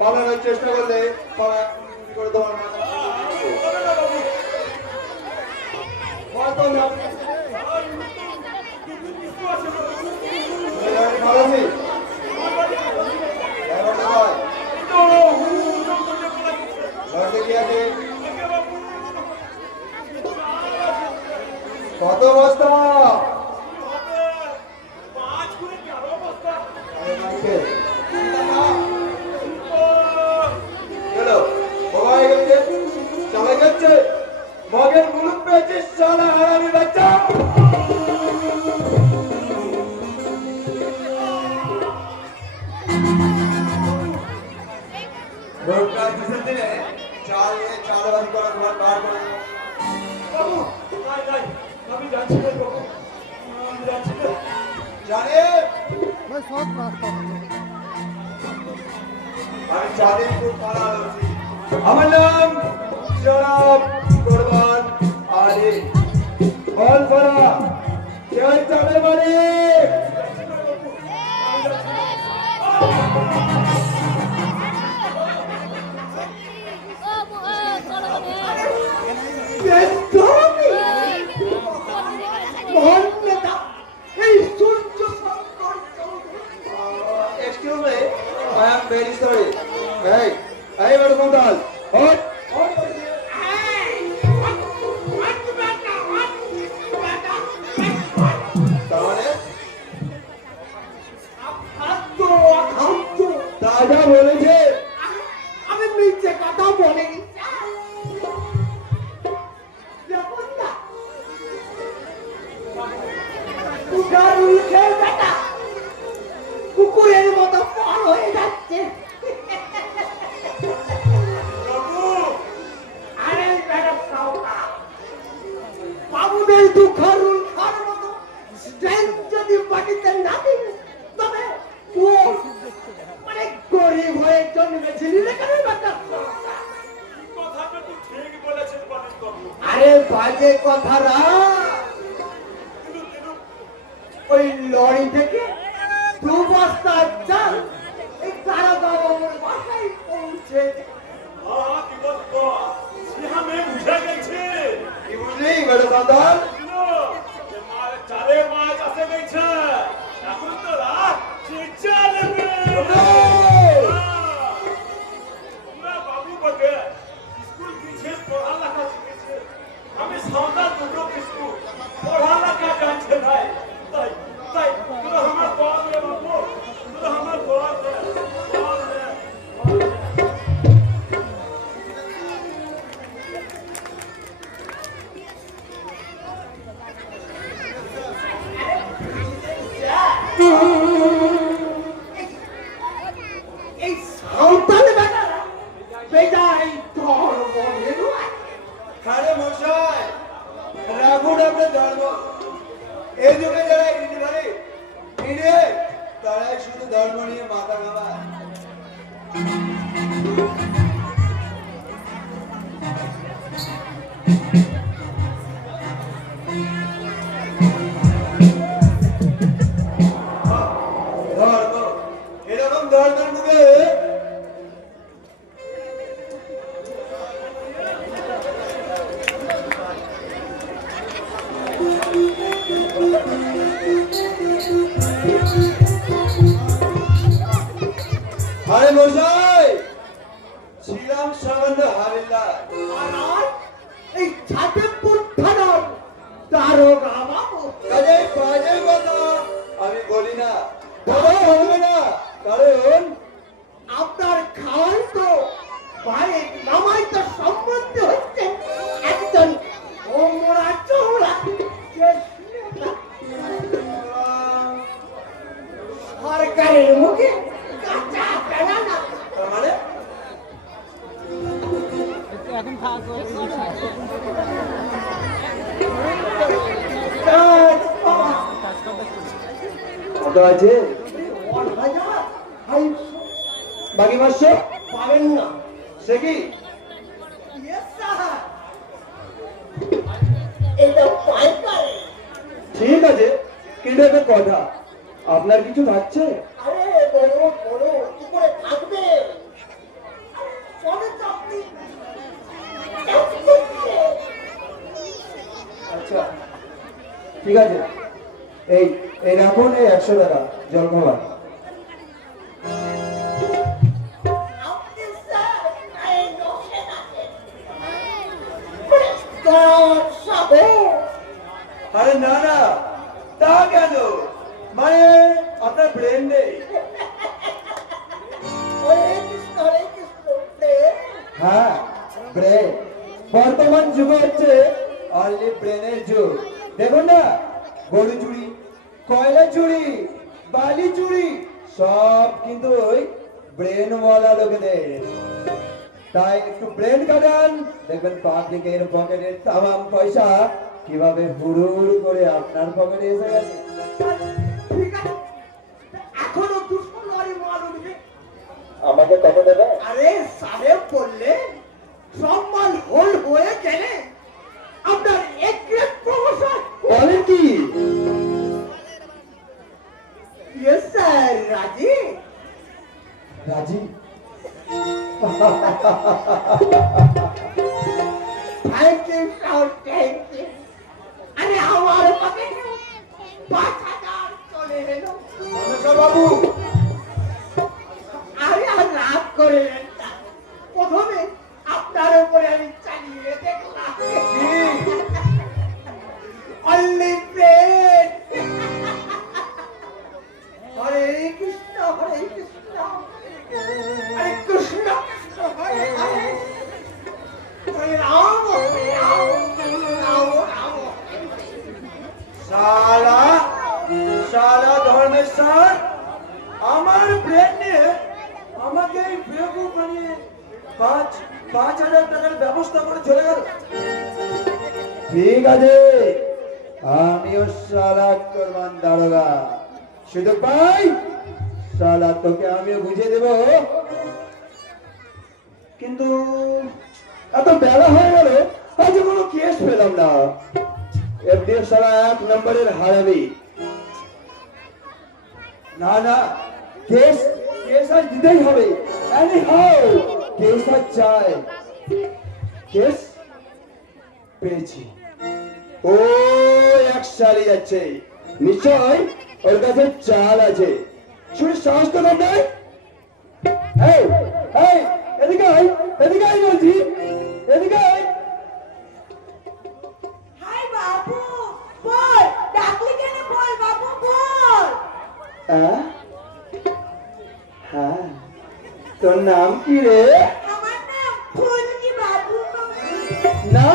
পালানোর চেষ্টা করলে করে তোমার কত বস্তা মগের মুলুক পেয়েছিস সালা হারামি বাচ্চা আমার নাম জনাব কুরবান আলী অলফরা কে চাবে মানে Excuse me, I am very sorry. Hey, hey, what about that? What? দাদা বলেছে আমি মিথ্যে কথা বলিনি কুকুরের মতো পার হয়ে যাচ্ছে আরে বাবুদের দুঃখারুল খার মতো যদি বাড়িতে না দিন তবে মানে গরিব হয়ে জন্মেছিলি আরে বাজে কথা না ওই লরি থেকে 2 বস্তা চাল এই কারাগারের বাসায় পৌঁছে কি বুঝলি বড় বাদাল চালে মাছ আসে গেছে এখন তো রাত চালে বাবু বটে স্কুল গিয়েছে পড়ালেখা শিখেছে আমি সাঁওতাল দুটো স্কুল পড়ালেখা জানছে ভাই তাই তাই তোরা আমার বল রে বাবু তোরা আমার বল রে বল রে ছিলাম সামান্য হাবিলদার। আর আজ এই ছাদেপুর থানার দারোগা বাবু। কাজেই বাজে কথা আমি বলি না, বলা হবে না, কারণ আপনার খাওয়াই তো ভাইয়ের মামাই তো সম্বন্ধ হচ্ছে একজন ওমরা চৌড়া সরকারের মুখে কাঁচা পেড়া না। তার মানে কত আছে? 1,500 বাকি 500 পাবেন না। সে কি? Yes, sir. এটা পাইকারি। ঠিক আছে, কিন্তু একটা কথা, আপনার কিছু থাকছে? আরে বড় বড় কি করে থাকবে? সবে তো আপনি আচ্ছা ঠিক আছে, এই এই রাখুন, এই 100 টাকা জল খাবার। আপনি স্যার এই নকশে আছে। God সাবো। আরে না না, তা কেন, মানে আপনার ব্রেন নেই? ওরে কৃষ্ণ প্রেম। হ্যাঁ, ব্রেন। বর্তমান যুগে হচ্ছে অনলি ব্রেনের যুগ। দেখুন না, গরু চুরি, কয়লা চুরি, বালি চুরি, সব কিন্তু ওই ব্রেনওয়ালা লোকেদের। তাই একটু ব্রেন কাটান, দেখবেন পাবলিকের পকেটের তামাম পয়সা কিভাবে হুড়ুর করে আপনার পকেটে এসে গেছে। ঠিক আছে। এখনো 200 লরি মাল উঠবে। আমাকে কত দেবে? আরে সাহেব বললে সব মাল হোল্ড হয়ে গেলে আপনার এক গ্রেড প্রমোশন। বলেন কি? ইয়েস স্যার রাজি। রাজি? Thank you sir, thank you. আরে আমার পকেটে 5,000 চলে এলো। রমেশ্বর বাবু, আরে আর রাগ করলেন না। প্রথমে আপনার উপরে আমি চালিয়ে দেখলাম। Only bread. হরে কৃষ্ণ হরে কৃষ্ণ, হরে কৃষ্ণ কৃষ্ণ হরে হরে, হরে রাম হরে রাম, রাম রাম। শালা শালা ধর্মেশ্বর আমার ব্রেন নিয়ে আমাকে এই বেকুব বানিয়ে 5,000 টাকার ব্যবস্থা করে চলে গেল। ঠিক আছে, আমিও শালা করমান দারোগা, সুযোগ পাই শালা তোকে আমিও বুঝিয়ে দেব। কিন্তু এত বেলা হয়ে গেল, আজ কোনো কেস পেলাম না। এমনি সারা 1 নম্বরের হারাবি। না না, কেস কেস আজ দিতেই হবে। এনিহাউ কেস আজ চাই। কেস পেয়েছি। ও এক সালি যাচ্ছে, নিশ্চয় ওর কাছে চাল আছে। শুনে সাহস তো কম নাই। এই এই এদিকে আয়, এদিকে আয় বলছি, এদিকে আয়। হাই বাবু, বল ডাকলি কেন? বল বাবু বল। হ্যাঁ, তোর নাম কি রে? আমার নাম ফুলকি বাবু। না,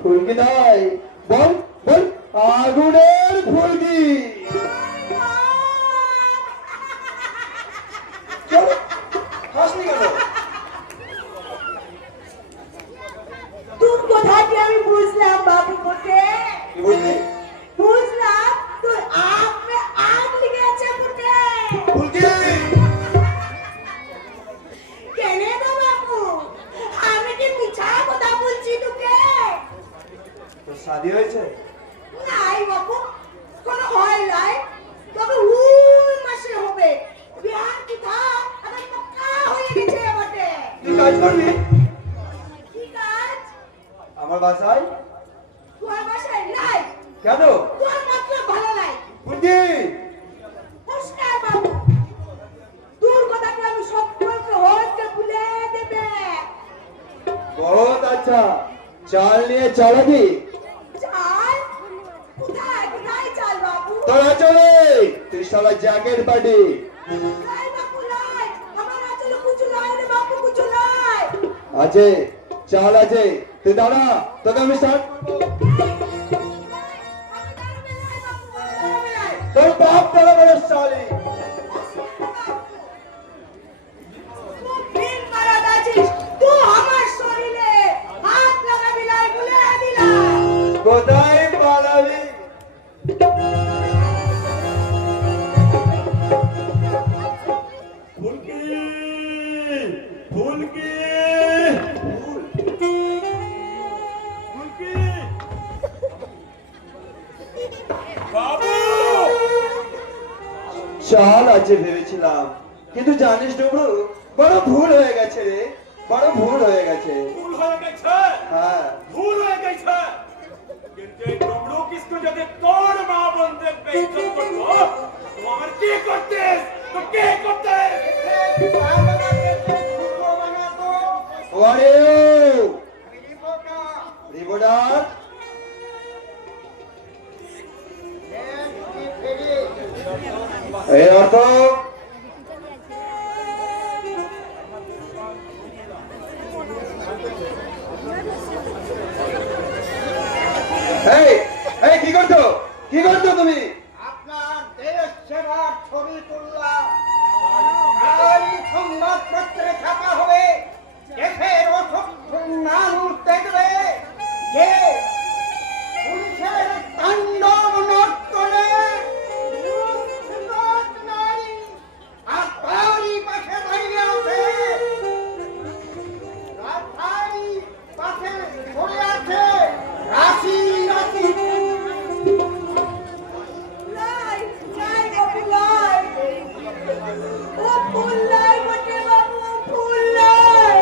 ফুলকি নয়, বল বল, আগুনের ফুলকি। চল, হাসলি কেন? তুই কোথায় কি আমি বুঝলাম বাবু বটে। কি বুঝলি? বুঝলাম তুই আগ মে আগ লেগে আছে বটে। ফুলকি, কেনে গো বাবু, আমি কি মিছা কথা বলছি তোকে? তোর শাদী হয়েছে? নাই বাবু, কোনো হয় নাই, তবে ওই মাসে হবে। বিহার কি থা আমার পক্কা হয়ে গেছে বটে। তুই কাজ করবি কি কাজ? আমার বাসায়? তোর বাসায় নাই, কেন? তোর মাত্র ভালো নাই। ফুলকি, পুরস্কার বাবু, তোর কথা কি আমি সকলকে হতে ভুলে দেবে? বাচ্চা চাল নিয়ে চালাবি চাল কোথায় কোথায় চাল বাবু তোরা চলে তুই শালা জ্যাকেট পাটি লাই বাবু লাই আমার আচল কুচু লাই রে বাবু কুচু লাই আছে চাল আছে তুই দাঁড়া তোকে আমি স্টার্ট তোর বাপ দাঁড়া বলে শালি দিন মারা দাছিস তুই আমার শরীরে হাত লাগাবি লাই বলে দিলাম কোথায় পালাবি ফুলকি ফুলকি ফুলকি বাবু চাল আছে ভেবেছিলাম কিন্তু জানিস ডুবরু বড় ভুল হয়ে গেছে রে বড় ভুল হয়ে গেছে ভুল হয়ে গেছে হ্যাঁ ভুল হয়ে গেছে কিন্তু এই ডমরু কিসকু যদি তোর মা বন্ধে বেইজ্জত করতো তো আমার কি করতিস তো কে করতিস ওরে রিপোর্টার এই অর্থ এই এই কি করছো তুমি আপনার দেশ সেবার ছবি তুললাম এই সংবাদপত্রে ছাপা হবে দেশের অসভ্য মানুষ দেখবে যে পুলিশের তাণ্ডব নর্তনে মুসলিম নারী আর তারই পাশে দাঁড়িয়ে আছে রাজধানী পাশে পড়ে আছে রাশি রাশি লাই লাই বাবু লাই ও ফুল লাই বটে বাবু ফুল লাই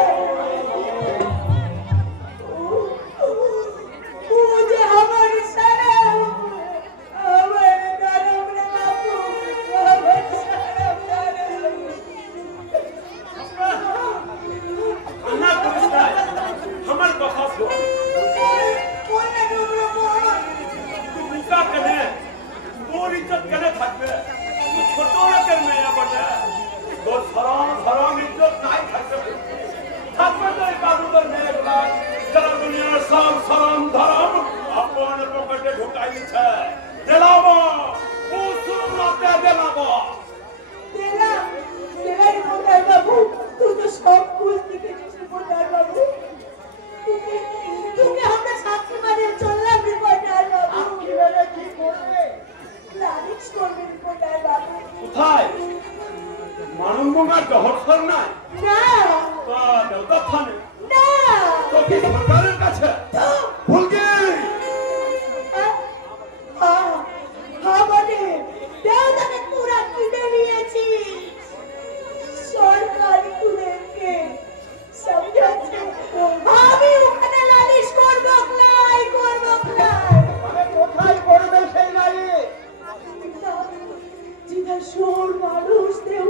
मुझे हमारी शर्म हमारे धर्म रे बाबू हमारे शर्म धर्म अन्ना करिस ना हमर কথা শুন बोल ना डुबरो बोल তুই বুকা কেনে তোর ইজ্জত কেনে থাকবে তুই ছোট লোকের মেয়ে বটে তোর সরম ইজ্জত নাই থাকবে থাকবে তো এই বাবুদের মেয়েগুলা যারা দুনিয়ার সব সরম ধরম আপন পকেটে ঢুকাই দিচ্ছে দেলাবো উসুম রাতে দেলাবো तेरा तेरा रिपोर्टर बाबू तू तो सब कुछ दिखेছিস रिपोर्टर बाबू তুমি আমরা সাক্ষী মারিয়ে চললাম রিপোর্টার বাবু কিভাবে কি করবে লালিশ করবে রিপোর্টার বাবু কোথায় মানবঙ্গা জহরসর নাই না তা দেবতা থানে না তো কি সরকারের কাছে তো ভুলকি হ্যাঁ হ্যাঁ বটে দেওদাকে পুরা কিনে নিয়েছি সরকারি কুদেরকে সমঝাচ্ছে আমি ওখানে লালিশ করবো ক্লাই মানে কোথায় করবে সেই নারী যেটা শোর মানুষ দেউ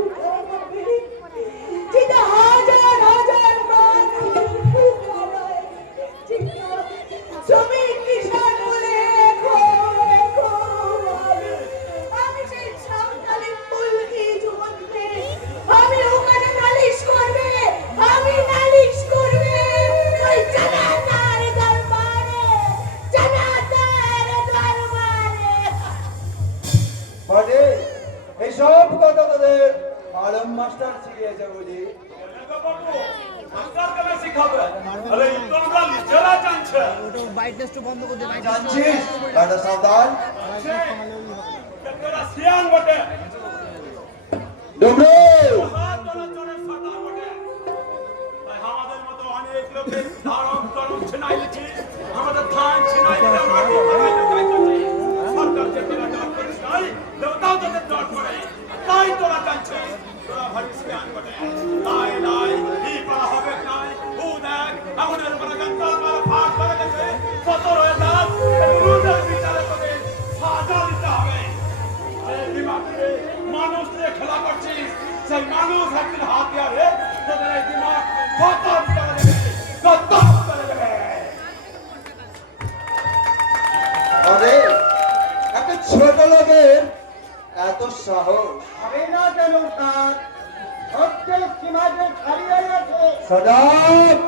যেটা হাজার হাজার মানুষ শ্রমিক কিষাণ বলে আমি সেই সাঁওতালি ফুলকি যুবককে আমি ওখানে নালিশ করবে আমি নালিশ করবে ওই জানাতার দরবারে বটে এই সব কথা তোদের আলম মাস্টার শিখিয়েছে বুঝি আরে তোমরা লিজারা জানছে জানছিস দাদা সাবধান তোরা সিয়ান বটে ডুবরু হাত তোরা চোরের সাদা বটে তাই আমাদের মতো অনেক লোকের ধারণ করম ছিনাইছি আমাদের ধান ছিনাইলে মাটি মারাই লোকাই চলে সরকার যে তোরা ডট করিস নাই দেবতাও তোদের ডট করে তাই তোরা জানছিস তোরা ভারী সিয়ান বটে লাই লাই এই পাড়া হবে নাই ও দেখ আমাদের পাড়া গান্তার পাড়া ফাঁক করে গেছে কত রয়ে দাস রুদের বিচারে তোকে সাজা দিতে হবে এই দিমাগে মানুষ নিয়ে খেলা করছিস সেই মানুষ একদিন হাতিয়ারে তোদের এই দিমাগ খতম করে দেবে খতম করে দেবে স্টপ।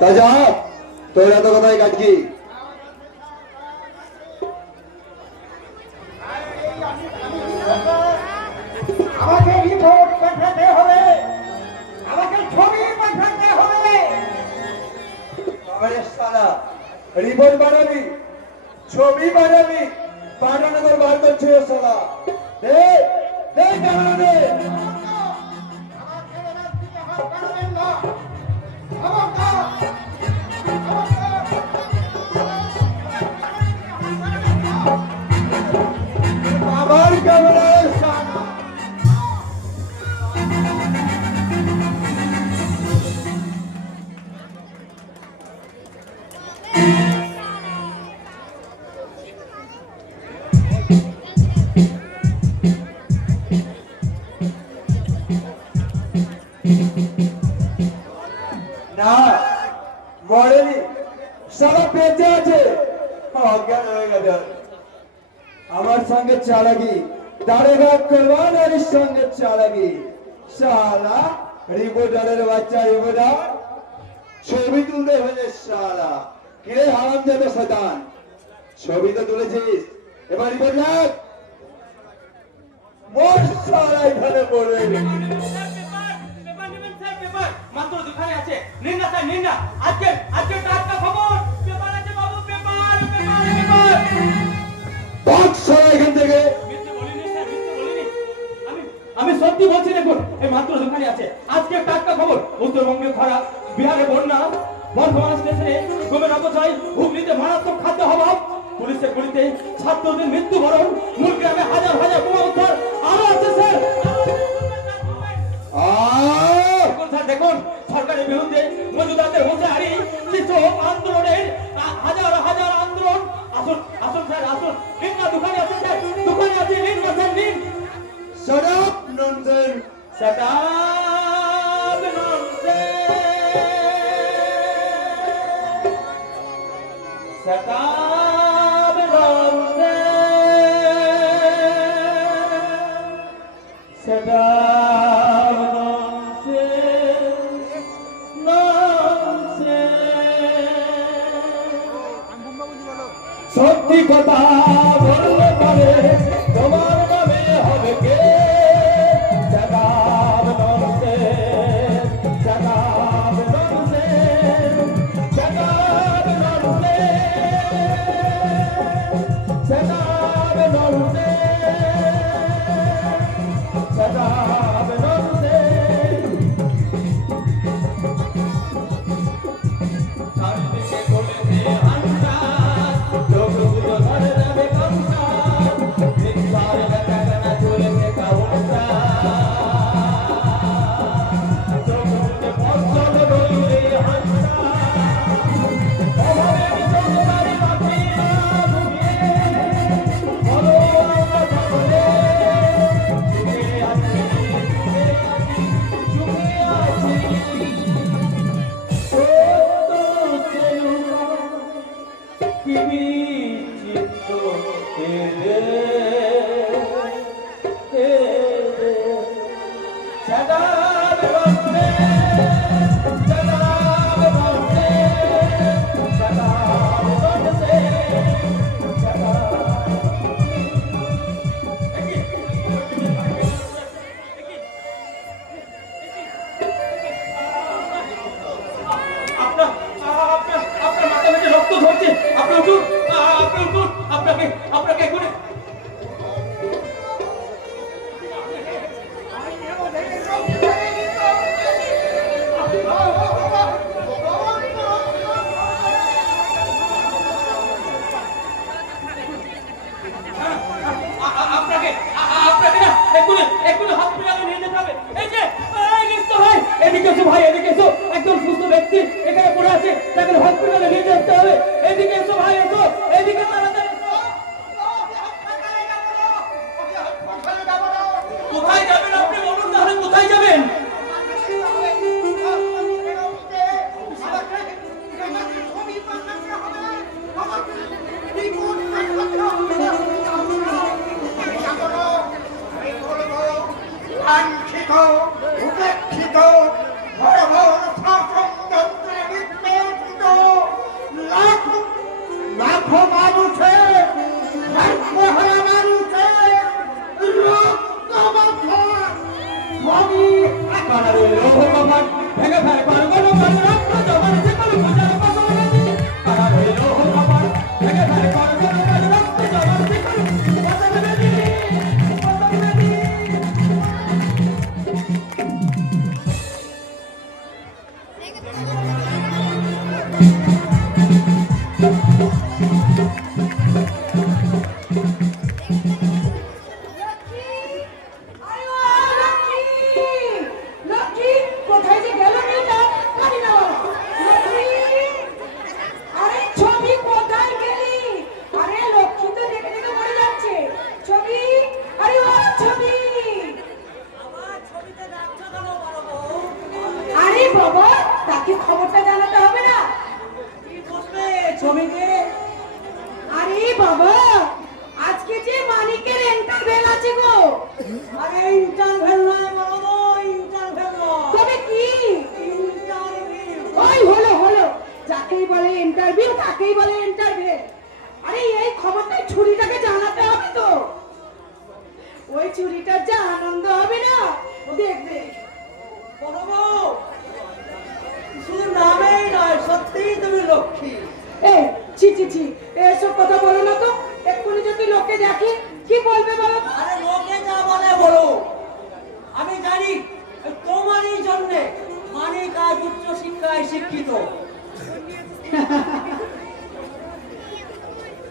তা যা, তোর এত কথাই কাটকি? আমাকে রিপোর্ট পাঠাতে হবে, আমাকে ছবি পাঠাতে হবে। আরে শালা, রিপোর্ট বানাবি, ছবি বানাবি, পাঠানো তোর বার করছে শালা। দে দে ক্যামেরা দে। আমার ছেলেরা দিকে হাত পারবেন না। আমার ক্যামেরায় শালা। না, মরেনি, সারা বেঁচে আছে, অজ্ঞান হয়ে গেছে। আমার সঙ্গে চালাকি, দাঁড়েগা করবানের সঙ্গে চালাকি। শালা রিপোর্টারের বাচ্চা রিপোর্টার, ছবি তুলতে হয়েছে শালা। কিরে হারাম যাবে শয়তান, ছবি তো তুলেছিস, এবার রিপোর্ট লাগ। মোর শালা এখানে পড়ে মাত্র দুখানে আছে, নিন না স্যার, নিন না। আজকে টাটকা খবর, পেপার আছে বাবু, পেপার পেপার পেপার। ভাগ শালা এখান থেকে। মিথ্যে বলিনি স্যার, মিথ্যে বলিনি। আমি সত্যি বলছি, দেখুন এই মাত্র দুখানে আছে, আজকে টাটকা খবর। উত্তরবঙ্গে খরা, বিহারে বন্যা, বর্ধমান স্টেশনে গমের অপচয়, হুগলিতে মারাত্মক খাদ্য অভাব, পুলিশের গুলিতে ছাত্রদের মৃত্যুবরণ, মূলগ্রামে হাজার হাজার বোমা উদ্ধার। আরো আছে স্যার, দেখুন স্যার, দেখুন সরকারের বিরুদ্ধে মজুদারদের হুঁশিয়ারি, কৃষক আন্দোলনের হাজার হাজার আন্দোলন। আসুন আসুন স্যার, আসুন, নিন না, দোকানে আছে স্যার, দোকানে আছে, নিন না স্যার, নিন। Shut up, nonsense. Shut up, nonsense. Shut up, nonsense. Shut up, nonsense. সত্যি কথা বললে পারে তোমার নামে হবে কে? জাগাব নরসেন, জাগাব নরসেন, জাগাব নরসেন, জাগাব নরসেন, জাগাব নরসেন। চারিদিকে বলেছে আন্দাজ, লোকগুলো ধরে নেবে কংসার, মিথ্যার বেচাকেনা চলেছে কাউন্টার। চোখে ফসল রইলে হান্ডার, অভাবের সংসারে বাঁচি না ঘুমিয়ে, বলো আমরা সকলে সুখে আছি, সুখে আছি, সুখে আছি। কি বিচিত্র এ জাগাব বন্দে, জাগাব বন্দে, জাগাব বন্দে, জাগাব। আপনার মাথা থেকে রক্ত ঝরছে, আপনি উঠুন, আপনি উঠুন, আপনাকে এক্ষুনি আপনাকে না এক্ষুনি হসপিটালে নিয়ে যেতে হবে। এই যে ভাই, এদিকে এসো ভাই, এদিকে এসো, একজন সুস্থ ব্যক্তি এখানে পড়ে আছে, তাকে হসপিটালে নিয়ে যেতে হবে। এদিকে এসো ভাই, এসো, এদিকে তাড়াতাড়ি এসো। কোথায় যাবেন আপনি বলুন, তাহলে কোথায় যাবেন? আমাকে ছবি পাঠাতে হবে, আমাকে মানুষের আত্মহারা মানুষের রক্ত মাখা ছবি কানারে লোহ কপাট ভেঙে ফেলে পারগণ মানে রক্ত জমার যে কোনো পূজার পাশাপাশি কানারে লোহ কপাট ভেঙে ফেলে পারগণ মানে রক্ত জমার যে কোনো পাশাপাশি লক্ষ্মী! আরে ও লক্ষ্মী! লক্ষ্মী, কোথায় যে গেল মেয়েটা? জানি না বাবা। লক্ষ্মী! আরে ছবি, কোথায় গেলি? আরে লক্ষ্মী তো দেখে দেখে মরে যাচ্ছে। ছবি! আরে ও ছবি! আরে বাবা, তাকে খবরটা জানাতে হবে না? ছবিকে আরে বাবা, আজকে যে মানিকের ইন্টারভেল আছে গো। আরে ইন্টারভেল নয় বলবো, ইন্টারভেল নয়, তবে কি? ইন্টারভিউ। ওই হলো হলো, যাকেই বলে ইন্টারভিউ তাকেই বলে ইন্টারভিউ। আরে এই খবরটা ছুরিটাকে জানাতে হবে তো। ওই ছুরিটার যা আনন্দ হবে না, ও দেখবে। বলবো শুধু নামেই নয়, সত্যিই তুমি লক্ষ্মী। এই ছি ছি ছি, এসব কথা বলো না তো। এক্ষুনি যদি লোকে দেখে কি বলবে বলো তো? আরে লোকে যা বলে বলো, আমি জানি তোমারই জন্যে মানিক আজ উচ্চ শিক্ষায় শিক্ষিত।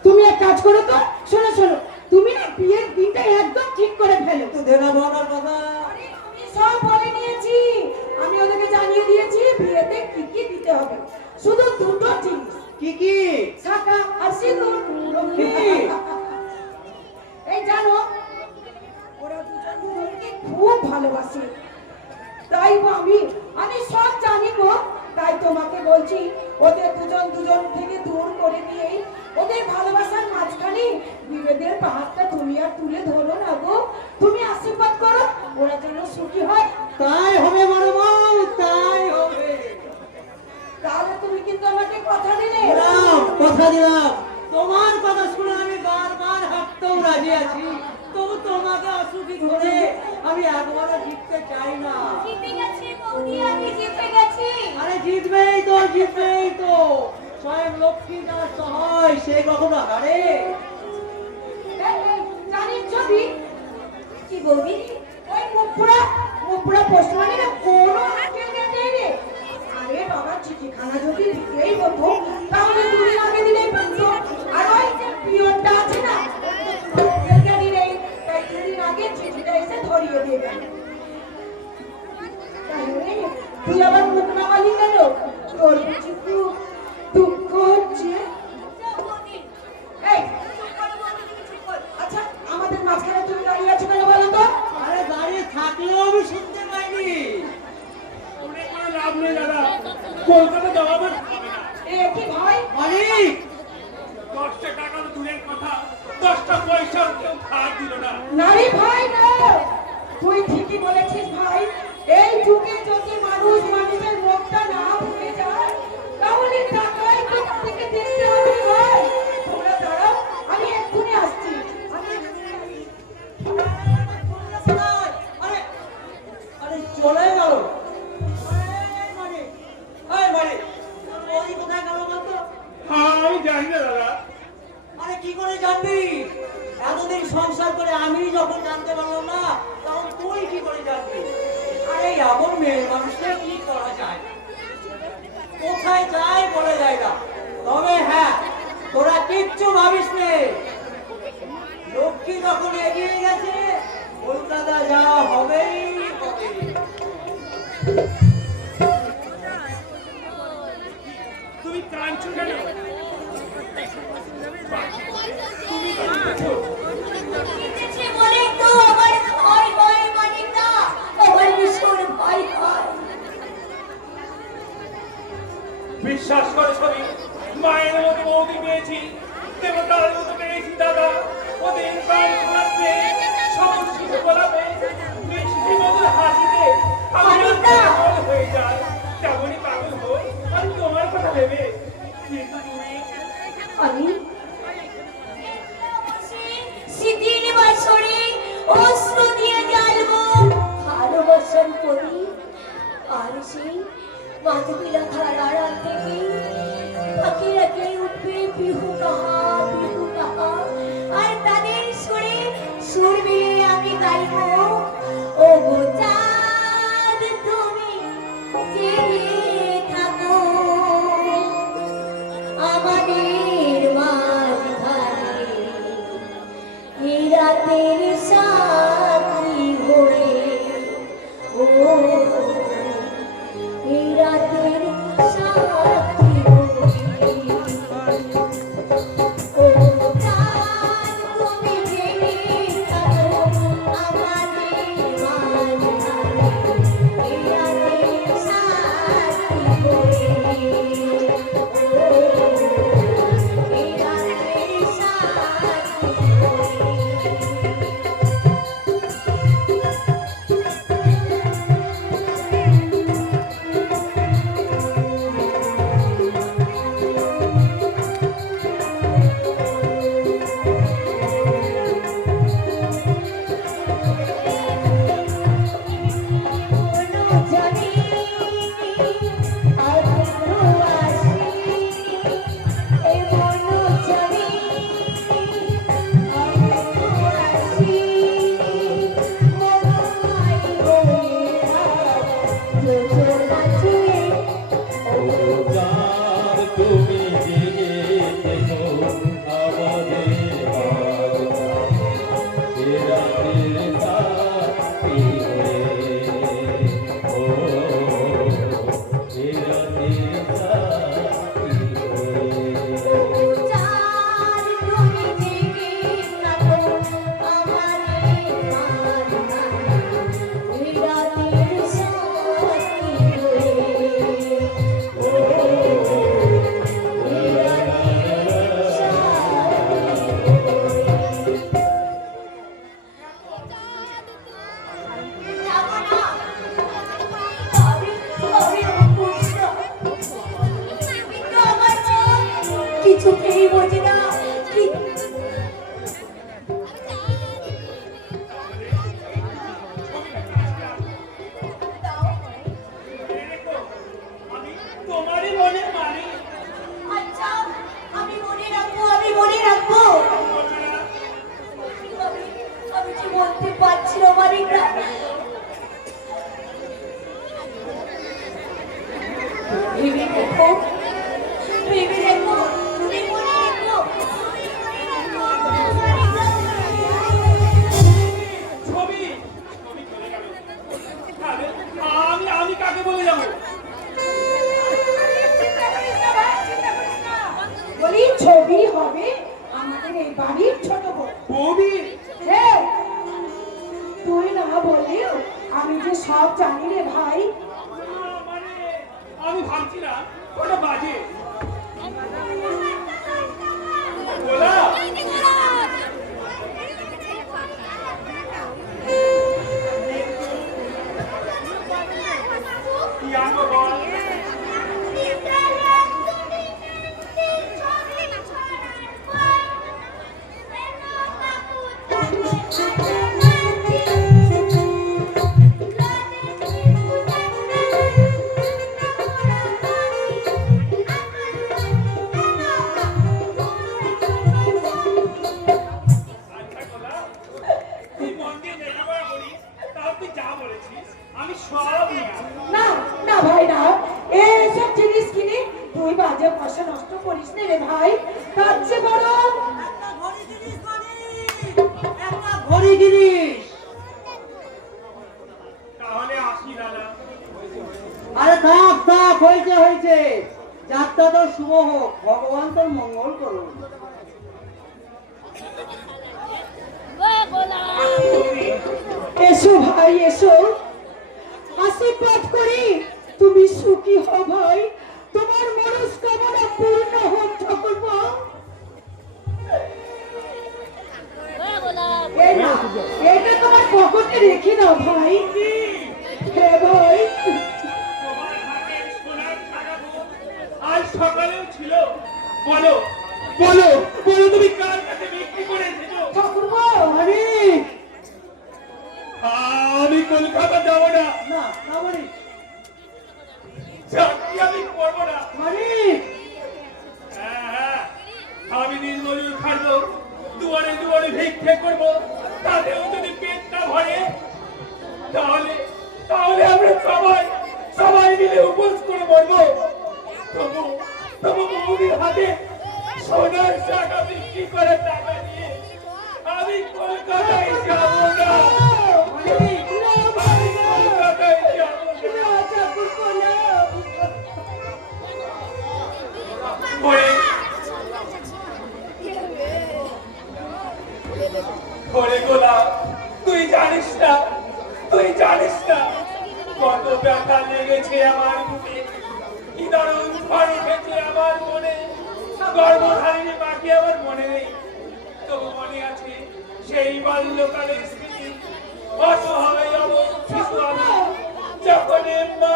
তুমি এক কাজ করো তো, শোনো শোনো, তুমি না বিয়ের দিনটা একদম ঠিক করে ফেলো। তো দেনা বলার কথা আরে আমি সব বলে নিয়েছি, আমি ওদেরকে জানিয়ে দিয়েছি বিয়েতে কি কি দিতে হবে। শুধু দুটো জিনিস, কি কি? শাঁখা আর সিঁদুর। লক্ষ্মী এই জানো, ওরা দুজন দুজনকে খুব ভালোবাসে। তাই আমি সব জানি গো। তাই তোমাকে বলছি, ওদের দুজন দুজন থেকে দূর করে দিয়ে ওদের ভালোবাসার মাঝখানে বিবেদের পাহাড়টা তুমি আর তুলে ধরো না গো। তুমি আশীর্বাদ করো, ওরা যেন সুখী হয়। তাই হবে বড় বউ, তাই হবে। তাহলে তুমি কিন্তু আমাকে কথা দিলে। দিলাম, কথা দিলাম। তোমার কথা শুনে আমি বারবার হাঁটতেও রাজি আছি, তবু তোমাকে অসুখী করে আমি একবারও জিততে চাই না। জিতে গেছি বৌদি, আমি জিতে গেছি। আরে জিতবেই তো, জিতবেই তো। স্বয়ং লক্ষ্মী যার সহায়, সে কখনো হারে? জানিস ছবি কি বৌদি, ওই মুখপুরা পোস্টমানি না কোনো হাতের নেই রে। আরে বাবা, চিঠিখানা যদি দিতেই হতো তাহলে দুদিন আগে দিলেই পারতো। আর ওই যে পিয়নটা আছে না, জানি নেই, তাই দুদিন আগে চিঠিটা এসে ধরিয়ে দিয়ে গেল। তাহলে তুই আবার মুখ নামালি কেন? তোর বুঝি খুব দুঃখ হচ্ছে? এই, আচ্ছা, আমাদের মাঝখানে তুমি দাঁড়িয়ে আছো কেন বলো তো? আরে দাঁড়িয়ে থাকলেও আমি শুনতে পাইনি। অনেক কোনো লাভ নেই দাদা, কলকাতা যাওয়া আমার হবে না। এ কি ভাই? মানিক 10টা টাকা তো দূরের কথা, 10টা পয়সা কেউ ধার দিল না। নারী ভাই না, তুই ঠিকই বলেছিস ভাই। এই যুগে যদি মানুষ মানুষের মুখটা না ভুলে যায়, তাহলে টাকাই তো থেকে দেখতে হবে ভাই। তোমরা দাঁড়াও, আমি এক্ষুনি আসছি। আরে আরে চলে গেল। মানিক, এই মানিক, তোর বৌদি কোথায় গেল বলতো? আমি জানি না দাদা। আরে কি করে জানবি? এতদিন সংসার করে আমি যখন জানতে পারলাম না, তখন তুই কি করে জানবি? আরে এমন মেয়ে মানুষকে কি করা যায়? কোথায় যায় বলে যায় না। তবে হ্যাঁ, তোরা কিচ্ছু ভাবিস নে, লক্ষ্মী যখন এগিয়ে গেছে কলকাতা যাওয়া হবেই হবে। তুমি কাঁদছো কেন? তুমি কাঁদছো? বলে তো আমার ভয় ভয় মানে না, আমার ভীষণ ভয় হয়। বিশ্বাস করো ছবি, মায়ের মতো বৌদি পেয়েছি, দেবতার মতো পেয়েছি দাদা। ওদের প্রাণ হাসবে, সমস্যা বলাবে, মিষ্টি মধুর হাসিতে আমি পাগল হয়ে যাই। তেমনই পাগল হই আমি তোমার কথা ভেবে। কিন্তু তুমি আমি রাজবিলাখার আড়াল থেকে পাখিরা কে উঠবে বিহু কাহা বিহু কাহা, আর তাদের সুরে সুর মিলিয়ে আমি গাইব, ও গো চাঁদ তুমি জেগে থাকো আমাদের মাঝখানে এই রাতের সাথী হয়ে, ও এই রাতের সাথী হয়ে, ও চাঁদ তুমি জেগে থাকো আমাদের মাঝখানে এই রাতের সাথী হয়ে, ও এই রাতের সাথী হয়ে। তুমি জেগে থেকো আমাদের মাঝখানে এ রাতের সাথী হয়ে, ও এ রাতের সাথী হয়ে। চাঁদ তুমি জেগে থাকো আমাদের মাঝখানে এই রাতের সাথী হয়ে, ও এই রাতের সাথী হয়ে। যাবো না, আমি বুঝতে আমার কিছুতেই বোঝে না কি আমি তোমারই মনে মানি। আচ্ছা আমি মনে রাখবো, আমি মনে রাখবো। আমি কি বলতে পারছি না মালিকা, ভেবে দেখো, ভেবে দেখো, তুমি মনে রাখো, তুমি মনে রাখো ছবি ছবি চলে গেল। তাহলে আমি কাকে বলে যাবো? বলি ছবি হবে আমাদের এই বাড়ির ছোট বোন। বৌদি। হ্যাঁ, তুই না বললেও আমি যে সব জানি রে ভাই। মানে আমি ভাবছি না ওটা বাজে বলা। কি আনবো বল? আচ্ছা বলা, তুই মন দিয়ে লেখাপড়া করিস, তাও তুই যা বলেছিস আমি সব নিয়ে আসবো। না না ভাই না, এইসব জিনিস কিনে তুই বাজে পয়সা নষ্ট করিস না রে ভাই। তার চেয়ে বরং একটা ঘড়ি জিনিস মানে একটা ঘড়ি জিনিস। তাহলে আসি দাদা। আরে থাক থাক, হয়েছে হয়েছে, যাত্রা তোর শুভ হোক, ভগবান তোর মঙ্গল করুন। এসো ভাই এসো, আশীর্বাদ করি তুমি সুখী হও ভাই, তোমার মনস্কামনা পূর্ণ হোক ঠাকুরপো। এই না, এটা তোমার পকেটে রেখে দাও ভাই। হ্যাঁ ভাই, তোমার হাতে সোনার টাকাগুলো আজ সকালেও ছিল। বলো বলো বলো, তুমি কার কাছে বিক্রি করে এসেছো? ঠাকুরপো আমি কলকাতা যাবো না। না না বলি জাকিয়া আমি দিনমজুর খাটবো, দুয়ারে দুয়ারে ভিক্ষে করবো, তাতেও যদি পেট না ভরে, তাহলে তাহলে আমরা সবাই সবাই মিলে উপোস করে মরবো। তবু তবু বৌদির হাতে সোনার টাকা বিক্রি করে টাকা নিয়ে আমি কলকাতায় যাবো না। আমি কলকাতায় যাবো না। ওরে গোলাপ, তুই জানিস না কত ব্যথা লেগেছে আমার বুকে, কি দারুণ ঝড় উঠেছে আমার মনে। গর্ভধারিণী বাকি আমার মনে নেই, তবু মনে আছে সেই বাল্যকালের স্মৃতি। অসহায় অবশ শিশু আমি, যখন মা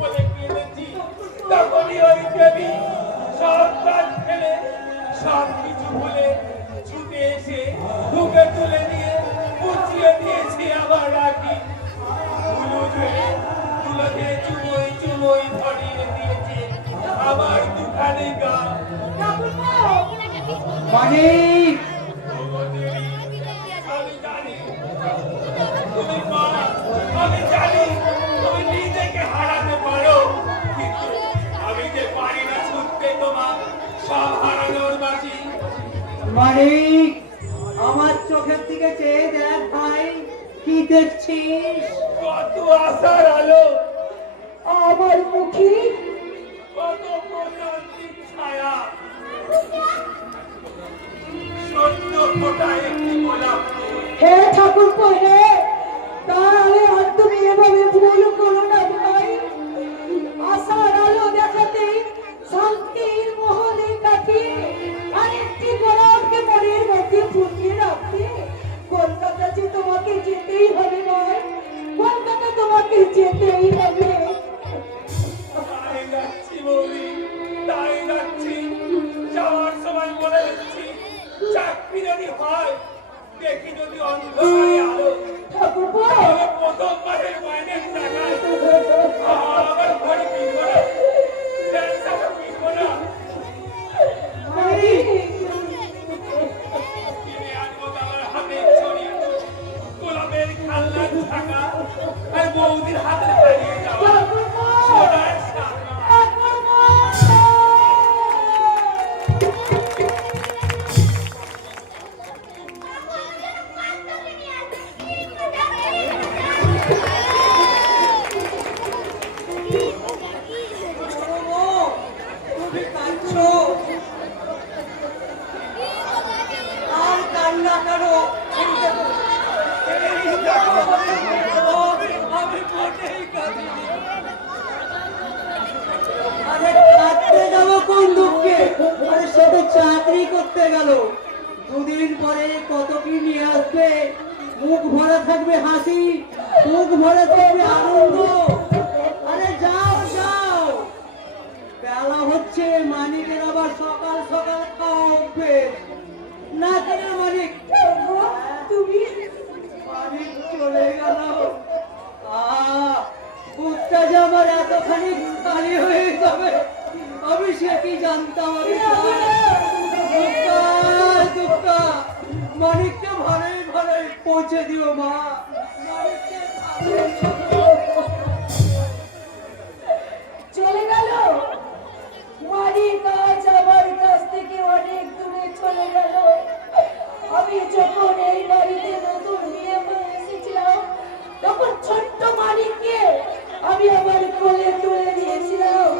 বলে কেঁদেছি, তখনই ওই দেবী সব কাজ ফেলে সব কিছু ভুলে ছুটে এসে বুকে তুলে নিয়ে মুছিয়ে দিয়েছি আমার রাখি। তুলে চুমোই চুমোই ধরিয়ে দিয়েছে আমার দুখানে গা। মানিক, আমি জানি তুমি মা, আমি জানি তুমি নিজেকে হারাতে পারো, কিন্তু আমি যে পারি না ছুটতে তোমার সব হারানোর বাকি। মানিক, আমার চোখের দিকে চেয়ে দেখ ভাই, কি দেখছিস? কত আশার আলো, আমার মুখে কত প্রশান্তির ছায়া, সত্য ফোটা একটি গোলাপ ফুল। হে ঠাকুরপো হে, তাহলে আর তুমি এভাবে ভুল করো না ভাই। আশার আলো দেখাতেই শান্তির মহলে কাটিয়ে আরেকটি গোলাপকে মনের মধ্যে ফুটিয়ে রাখতে কলকাতা যে তোমাকে যেতেই হবে ভাই, কলকাতা তোমাকে যেতেই হবে। তাই যাচ্ছি বৌদি, তাই যাচ্ছি। যাওয়ার সময় মনে হচ্ছি চাকরি যদি হয়, দেখি যদি অন্ধকারে আলো, ঠাকুরপো, তাহলে প্রথম মাসের মাইনের টাকায় আবার ঘরে ফিরবো না, ব্যবসাটা ফিরবো না। কিনে আনবো বাবার হাতের ছড়ি, গোলাপের খেলনার টাকা, আর বৌদির হাতে হারিয়ে যাওয়া সোনার শাঁখা। তুমি কাঁদছো? আর কান্না করো? আমি মোটেই কাঁদিনি। আরে কাঁদতে যাবো কোন দুঃখে? আরে সে তো চাকরি করতে গেল, দুদিন পরে কত কি নিয়ে আসবে, মুখ ভরা থাকবে হাসি, মুখ ভরা থাকবে আনন্দ। আরে যাও যাও, বেলা হচ্ছে, মানিকের আবার সকাল সকাল খাওয়া অভ্যেস না কেন? মানিক, তুমি মানিক চলে গেল। বুকটা যে আমার এতখানি খালি হয়ে যাবে আমি সে কি জানতাম। আমি দুঃখা দুঃখা, মানিককে ভালোই ভালোই পৌঁছে দিও মা, মানিককে চলে গেল মানিক, আজ আমার কাছ থেকে অনেক দূরে চলে গেল। আমি যখন এই বাড়িতে নতুন বিয়ে করে এসেছিলাম, তখন ছোট্ট মানিককে আমি আমার কোলে তুলে নিয়েছিলাম।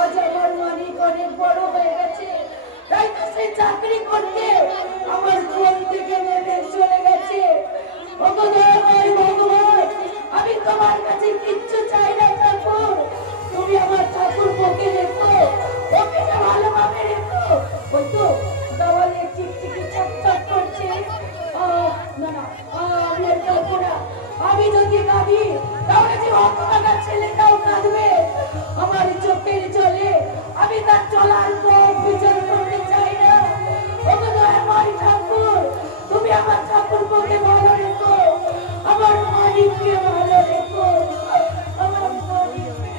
আজ আমার মানিক অনেক বড় হয়ে গেছে, তাই তো সে চাকরি করতে আমার কোল থেকে নেমে চলে গেছে। ওগো দয়াময় ভগবান, আমি তোমার কাছে কিচ্ছু চাই না ঠাকুর, তুমি আমার ঠাকুরপোকে রেখো, ওকে যে ভালোভাবে রেখো। ওই তো দেওয়ালে টিকটিকি চকচক করছে। না না, আমি আর কাঁদবো না। আমি যদি কাঁদি তাহলে যে হতভাগা ছেলেটাও কাঁদবে। আমার চোখের জলে আমি তার চলার পথ বিচার করতে চাই না। ওগো দয়াময় ঠাকুর, তুমি আমার ঠাকুরপোকে ভালো রেখো, আমার মানিককে ভালো রেখো, আমার মানিককে।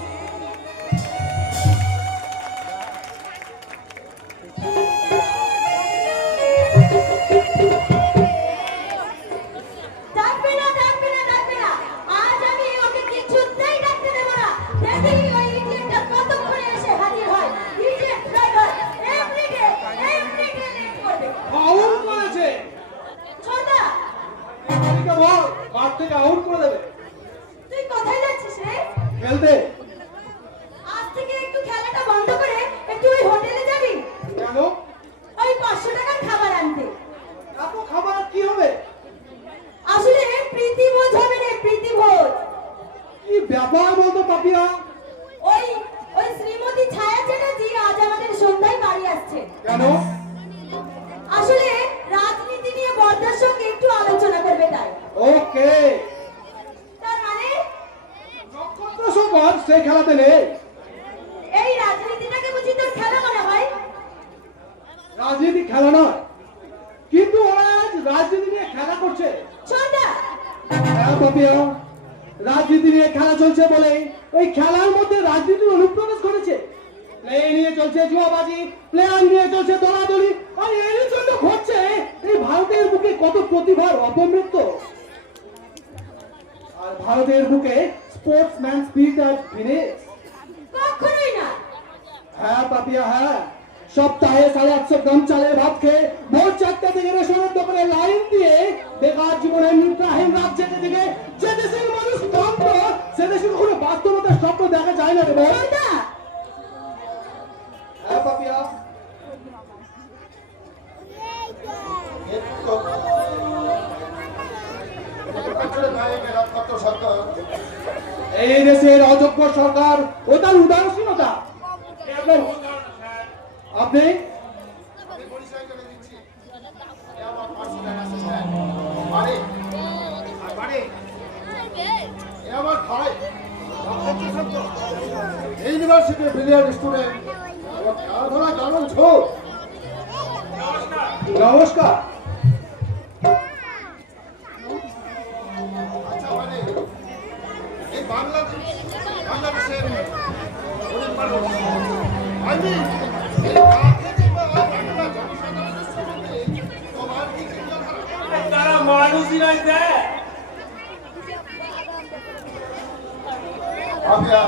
থেকে আউট করে দেবে। তুই কোথায় যাচ্ছিস রে? খেলতে। আজ থেকে একটু খেলাটা বন্ধ করে একটু ওই হোটেলে যাবি। কেন? ওই 500 টাকার খাবার আনতে। এত খাবার কি হবে? আসলে প্রীতিভোজ হবে রে, প্রীতিভোজ। কি ব্যাপার বলতো পাপিয়া? ওই ওই শ্রীমতী ছায়া চ্যাটার্জি আজ আমাদের সন্ধ্যায় বাড়ি আসছে। কেন? আসলে রাজনীতি নিয়ে বর্দার সঙ্গে একটু আলোচনা করবে তাই। ওকে। তার মানে নক্ষত্র সংবাদ সে খেলাতে নেই। এই রাজনীতিটাকে বুঝি তোর খেলা মনে হয়? রাজনীতি খেলা নয়, কিন্তু ওরা আজ রাজনীতি নিয়ে খেলা করছে। সন্ধ্যা হ্যাঁ পাপিয়া, রাজনীতি নিয়ে খেলা চলছে বলে ওই খেলার মধ্যে রাজনীতির অনুপ্রবেশ ঘটেছে। প্লেয়ার নিয়ে চলছে জুয়াবাজি, প্লেয়ার নিয়ে চলছে দলাদলি, আর এর জন্য ঘটছে এই ভারতের বুকে কত প্রতিভার অপমৃত্যু। আর ভারতের বুকে স্পোর্টসম্যান স্পিরিট আর ফিনিশ। কখনোই না। হ্যাঁ পাপিয়া, হ্যাঁ। সপ্তাহে 850 গ্রাম চালের ভাত খেয়ে ভোর 4টা থেকে রেশনের দোকানে লাইন দিয়ে বেকার জীবনের নির্বাহীন রাজ্যে দিকে যে দেশের মানুষ ক্লান্ত, সে দেশে কখনো বাস্তবতার স্বপ্ন দেখা যায় না রে বল। সন্ধ্যা হ্যাঁ পাপিয়া। এই দেশের অযোগ্য সরকার ও তার উদাসীনতা। আপনি ইউনিভার্সিটি ব্রিলিয়ান্ট স্টুডেন্ট খেলাধুলা কেমন ছো? নমস্কার। আচ্ছা মানে এই বাংলাদেশের গরিব মানুষ আমি এই রাজনীতি বা বাংলা জনসাধারণের সম্বন্ধে তোমার কি চিন্তাধারা? তারা মানুষই নাই দেয়। ভাবিয়া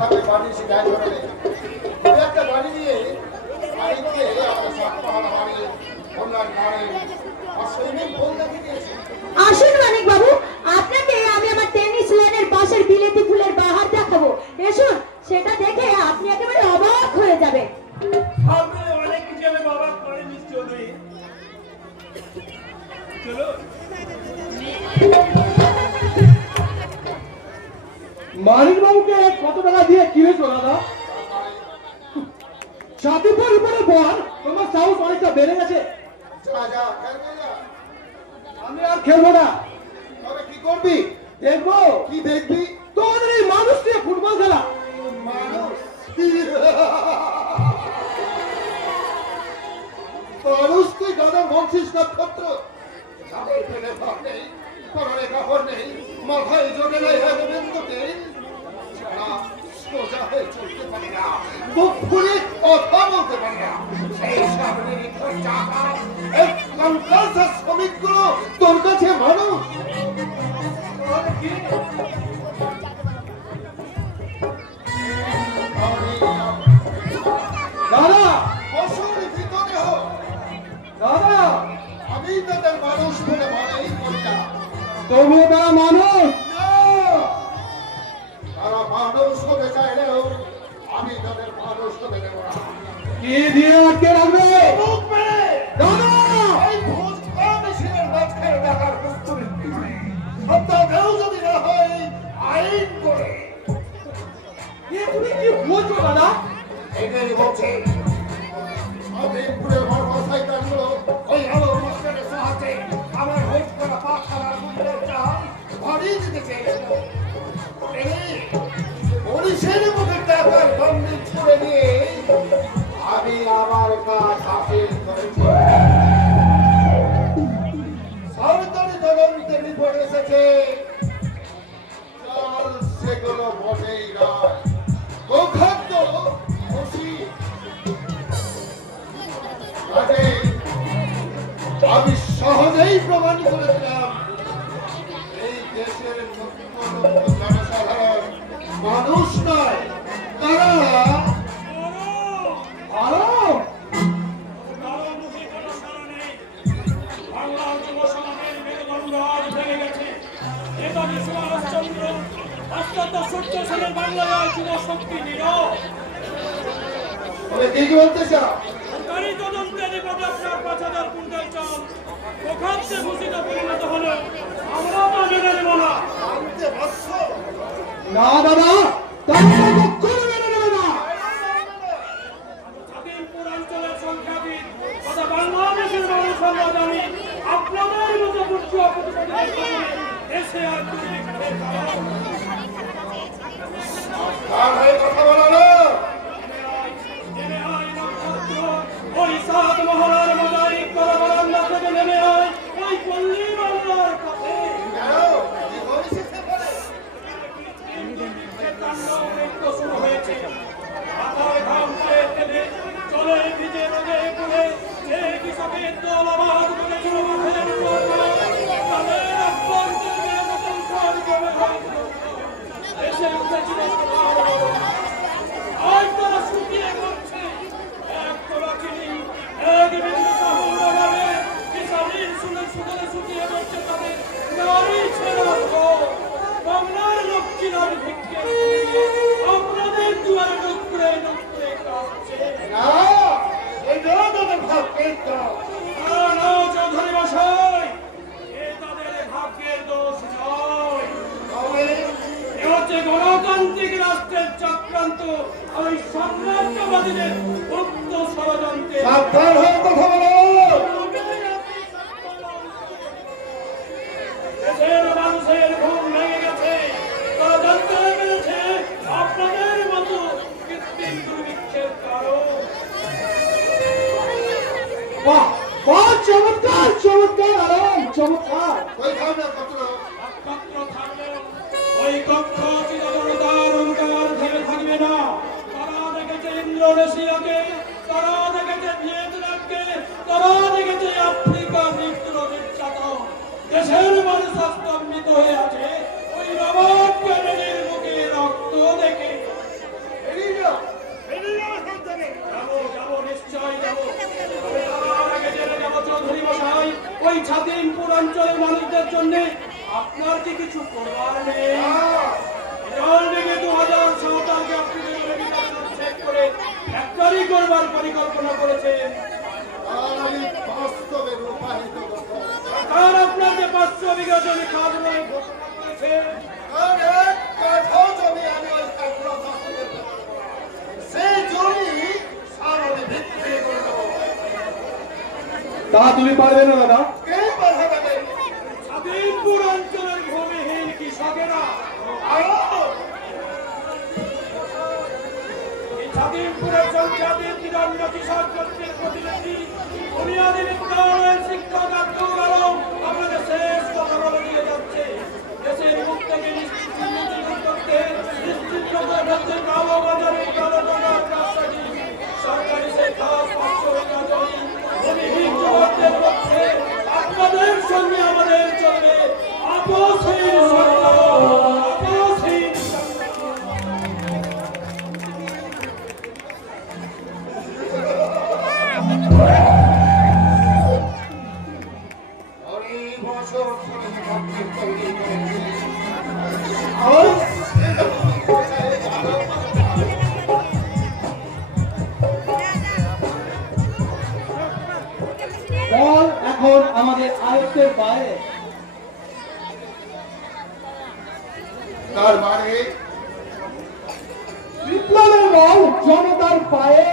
ভাবে বাড়ি এসে গায়ে ধরে দু একটা বাড়ি নিয়ে বাড়িতে আমাদের সাতপাহাড়া বাড়ি কল্যাণ বাড়ি আর সুইমিং পুল দেখে দিয়েছি। আসুন মানিক বাবু, আপনাকে আমি আমার টেনিস লেনের পাশের বিলেতি ফুলের বাহার দেখাবো। এসুন, সেটা দেখে আপনি একেবারে অবাক হয়ে যাবেন। আপনাদের অনেক কিছু আমি বাবা করে নিশ্চয়ই। চলো। মানিক বাবুকে কত টাকা দিয়ে কিনেছো দাদা? সাথীপুর উপরে বল, তোমার সাহস অনেকটা বেড়ে গেছে। যা যা খেলবে যা। আমি আর খেলবো না। তবে কি করবি? দেখবো কি দেখবি? তোমাদের এই মানুষ নিয়ে ফুটবল খেলা। মানুষ মানুষ তুই গাদা মনছিস নক্ষত্র চাকরি পেলে ভাব নেই, পড়ালে কাপড় নেই, মাথায় জোটে নাই হেলমেট নেই, সারা সোজা হয়ে চলতে পারি না, মুখ খুলে কথা বলতে পারি না। সেই সব নিরীক্ষণ চাকা এই কঙ্কালসার শ্রমিকগুলো তোর কাছে মানুষ? তাহলে কি? দাদা, পশুর ভিতরে হোক, দাদা, আমি তাদের মানুষ বলে মনেই করি না। তবুও তারা মানুষ। না! তারা মানুষ হতে চাইলেও আমি তাদের মানুষ হতে দেব না। কি দিয়ে আটকে রাখবে? মুখ মেরে দাদা, এই ভোজ খাওয়া মেশিনের মাঝখানে দেখার বুঝতে সপ্তাহেও যদি না হয় আইন করে এ তুমি কি বলছো দাদা? এটাই বলছে আমি পুরে ঘর কথাই কাটলো ওই আলো মাস্টারের সাহায্যে আমার হোট করা পাক খাবার গুলির চাল বাড়িয়ে দিতে চেয়েছিল। পুলিশের মুখে টাকার বন্দি ছুড়ে দিয়ে আমি আমার কাজ হাসিল করেছি। সরকারি তদন্তে রিপোর্ট এসেছে চাল সেগুলো মোটেই নয়, গোখাদ্য খুশি। আমি সহজেই প্রমাণ করে দিলাম এই দেশের লক্ষ লক্ষ জনসাধারণ মানুষ নয়, তারা আলো, কারো মুখে কোনো সাড়া নেই। বাংলার যুব সমাজের মেরুদণ্ড আজ ভেঙে গেছে। অন্তত 70 সালের বাংলায় যুব শক্তি নীরব। তুমি কি বলতে চাও? সরকারি তদন্তে রিপোর্ট আপনার 5000 কুইন্টাল চাল অখাদ্যে ঘোষিত পরিণত হলো, আমরা তা মেনে নেব না। আনতে বাধ্য। না দাদা, তারা কখনো মেনে নেবে না। ছাতিমপুর অঞ্চলের সংখ্যাবিদ তথা বাংলাদেশের মানুষ আমরা জানি, আপনাদের মতো দুঃখ প্রতিবাদের কারণে দেশে আর দুর্ভিক্ষের কারণ। আর হয়ে কথা বলো না। নেমে আয় নক্ষত্র, ওই সাত মহলার মোজাইক করা বারান্দা থেকে নেমে আয় ওই পল্লী বাংলার পথে। কেন? কি হয়েছে সেখানে? দুর্ভিক্ষের তাণ্ডব নৃত্য শুরু হয়েছে। মাথায় ঘাম পায়ে ফেলে চলে ভিজে রোদে পুড়ে যে কৃষকের দল আবাদ করেছিল মাঠের উপর, তাদের অভ্যন্তরে নতুন সব জমে হয়েছিল। এসে উঠেছিল সবার বড়। আজ তারা শুকিয়ে পড়ছে। এক তোলা চিনি, এক বিন্দু চাহুর অভাবে কিষানির সুদলে শুকিয়ে পড়ছে তাদের নারী ছেড়া ঘর। বাংলার লক্ষ্মীরার ভিক্ষে আপনাদের দুয়ারে নুপুরে নুপুরে কাঁপছে। না, এটা তাদের ভাগ্যের দোষ। না, না, চৌধুরী মশাই, এ তাদের ভাগ্যের দোষ নয়। তবে এ হচ্ছে গণতান্ত্রিক রাষ্ট্রের চক্রান্ত, ওই সাম্রাজ্যবাদীদের গুপ্ত ষড়যন্ত্রে। সাবধান হয়ে কথা বলো। দেশের মানুষের ঘুম ভেঙে গেছে, তারা জানতে পেরেছে আপনাদের মতো কৃত্রিম দুর্ভিক্ষের কারণ। বাহ বাহ, চমৎকার চমৎকার, আরাম চমৎকার। ওই ধরনের কত নক্ষত্র থাকলেও ওই কক্ষ চিরতরতার অন্ধকার ঘিরে থাকবে না। তারা দেখেছে ইন্দোনেশিয়াকে, তারা দেখেছে ভিয়েতনামকে, তারা দেখেছে আফ্রিকার মৃত্যুর নির্যাতন। দেশের মানুষ স্তম্ভিত হয়ে আছে ওই নবাব কেনেডির মুখে রক্ত দেখে। এড়িয়ে যাও। যাবো, যাবো, নিশ্চয়ই যাবো। তবে তার আগে জেনে যাবো চৌধুরী মশাই, ওই ছাতিমপুর অঞ্চলের মানুষদের জন্য আপনার কি কিছু করবার নেই? জল থেকে 2000 সাঁওতালকে আপনি চেক করে ফ্যাক্টরি করবার পরিকল্পনা করেছেন। আর আমি বাস্তবে রূপায়িত করবো। সরকার আপনাকে 500 বিঘা জমি খাদ নয় ঘোষণা করেছে। আর এক কাঠা জমি আমি ওই ঠাকুর শাসনে দেবো। সেই জমি সারা বিক্রি করে দেবো। তা তুমি পারবে না দাদা। কে বাধা দেবে? ছাতিমপুর অঞ্চলের ভূমিহীন কৃষকেরা এই ছাতিমপুরের সংখ্যাধীন 53 কৃষক গোষ্ঠীর প্রতিনিধি বুনিয়াদী বিদ্যালয়ের শিক্ষক আব্দুল আলম আপনাদের শেষ কথা বলে দিয়ে যাচ্ছে। দেশের মুখ থেকে নিশ্চিত করতে নিশ্চিত করতে কালো বাজারে কালো টাকার রাস্তাটি সরকারি সেই খাস 500 বিঘা জমি ভূমিহীন যুবকদের মধ্যে আপনাদের সঙ্গে আমাদের চলবে আপসহীন সরকার, আপসহীন অনেক বছর ধরে ভাবতে তৈরি করেছি। আর বল এখন আমাদের আয়ত্তের বাইরে। তার মানে বিপ্লবের বল জনতার পায়ে।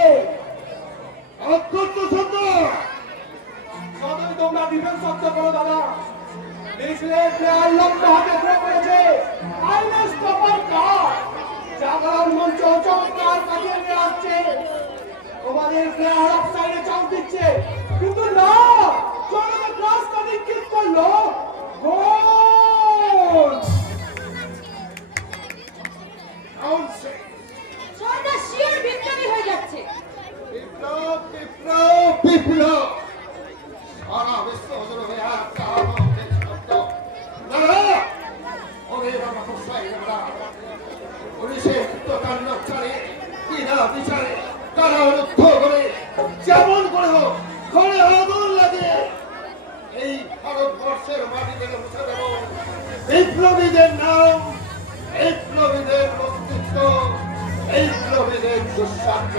অত্যন্ত সুন্দর। যতই তোমরা ডিফেন্স শব্দ করো দাদা, মিছিলের প্লেয়ার লম্বা হাতে ধরে পড়েছে আইনের স্টপার কার জাগরণ মঞ্চ চমৎকার কাটিয়ে নিয়ে আসছে। তোমাদের প্লেয়ার অফ সাইডে চান্স দিচ্ছে, কিন্তু না, জনতা ক্লাস কাটিং কিক করলো, গোল। জয়টা শিওর বিপ্লবী হয়ে যাচ্ছে। বিপ্লব বিপ্লব বিপ্লব সারা বিশ্ব হজর হয়ে একটা আনন্দের শব্দ। দাদা ওদের আমার হোসাই দাদা পুলিশের কৃতকাণ্ডচারে বিনা বিচারে তারা রুদ্ধ করে যেমন করে হোক ঘরে আগুন লাগে এই ভারতবর্ষের মাটিতে মুছে দেব বিপ্লবীদের নাম। বিপ্লবীদের অস্তিত্ব, এই বিপ্লবীদের দুঃস্বপ্ন।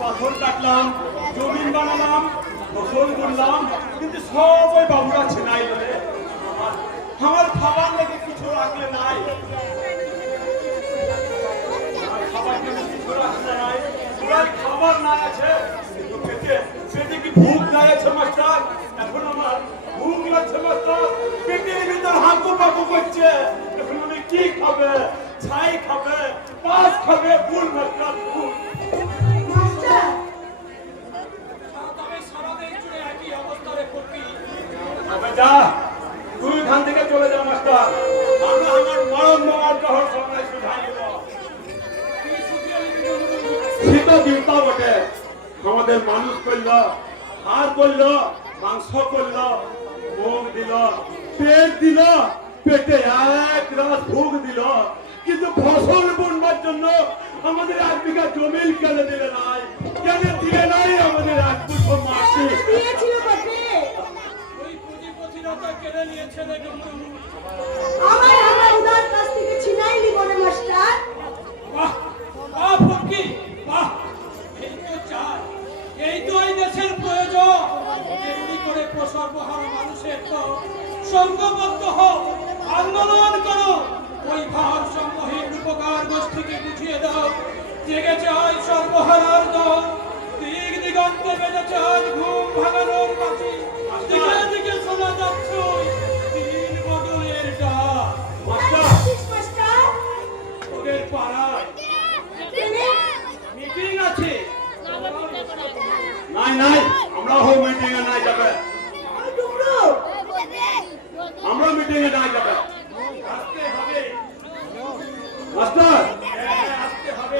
পাথর কাটলাম, জমিন বানালাম, ফসল করলাম, কিন্তু সব ওই বাবুরা ছিনাই বলে আমার খাবার লেগে কিছু রাখলে নাই, আমার খাবার লেগে কিছু রাখলে নাই, পুরাই খাবার না আছে, কিন্তু পেটে পেটে কি ভুক লাগছে মাস্টার? এখন আমার ভুক লাগছে মাস্টার, পেটের ভিতর হাঁকু পাকু করছে। এখন আমি কি খাবে? ছাই খাবে, পাঁচ খাবে, ফুল মাস্টার ফুল। মাস্টার তবে সারাদিন জুড়ে একই অবস্থা রে করবি। তবে যা, তুই এখান থেকে চলে যা মাস্টার, আমরা আমার মরণ মামার কহর সময় শুধাই দেব। শীত দিনটা বটে, আমাদের মানুষ করলো, হার করলো, মাংস করলো, মুখ দিল, পেট দিল, পেটে এক রাত ভোগ দিল, কিন্তু ফসল বুনবার জন্য আমাদের 1 বিঘা জমি কেন দিলে নাই? কেন দিলে নাই আমাদের 1 মুঠো মাটি? দিয়েছিল বটে, ওই পুঁজিপতিরা তো কেড়ে নিয়েছে রে ডুমরু। আমার উদার কাছ থেকে ছিনাইলি বলে মাস্টার। বাহ বাহ ফকি বাহ, এই তো চাই, এই তো এই দেশের প্রয়োজন। এমনি করে সর্বহারা মানুষের তো সংঘবদ্ধ হও, আন্দোলন করো, ওই ভার সম্মোহীন উপকার গোষ্ঠীকে বুঝিয়ে দাও। জেগেছে আজ সর্বহারার দল, দিক দিগন্তে বেজেছে আজ ঘুম ভাঙানোর বাঁশি। দিকে দিকে শোনা যাচ্ছে দিন বদলের ডাক। মাস্টার, মাস্টার ওদের পাড়ায় মিটিং আছে। নাই নাই, আমরা হোম মিটিং এ নাই যাবে, ডুমরু আমরা মিটিং এ নাই যাবে। আসতে হবে মাস্টার, আসতে হবে,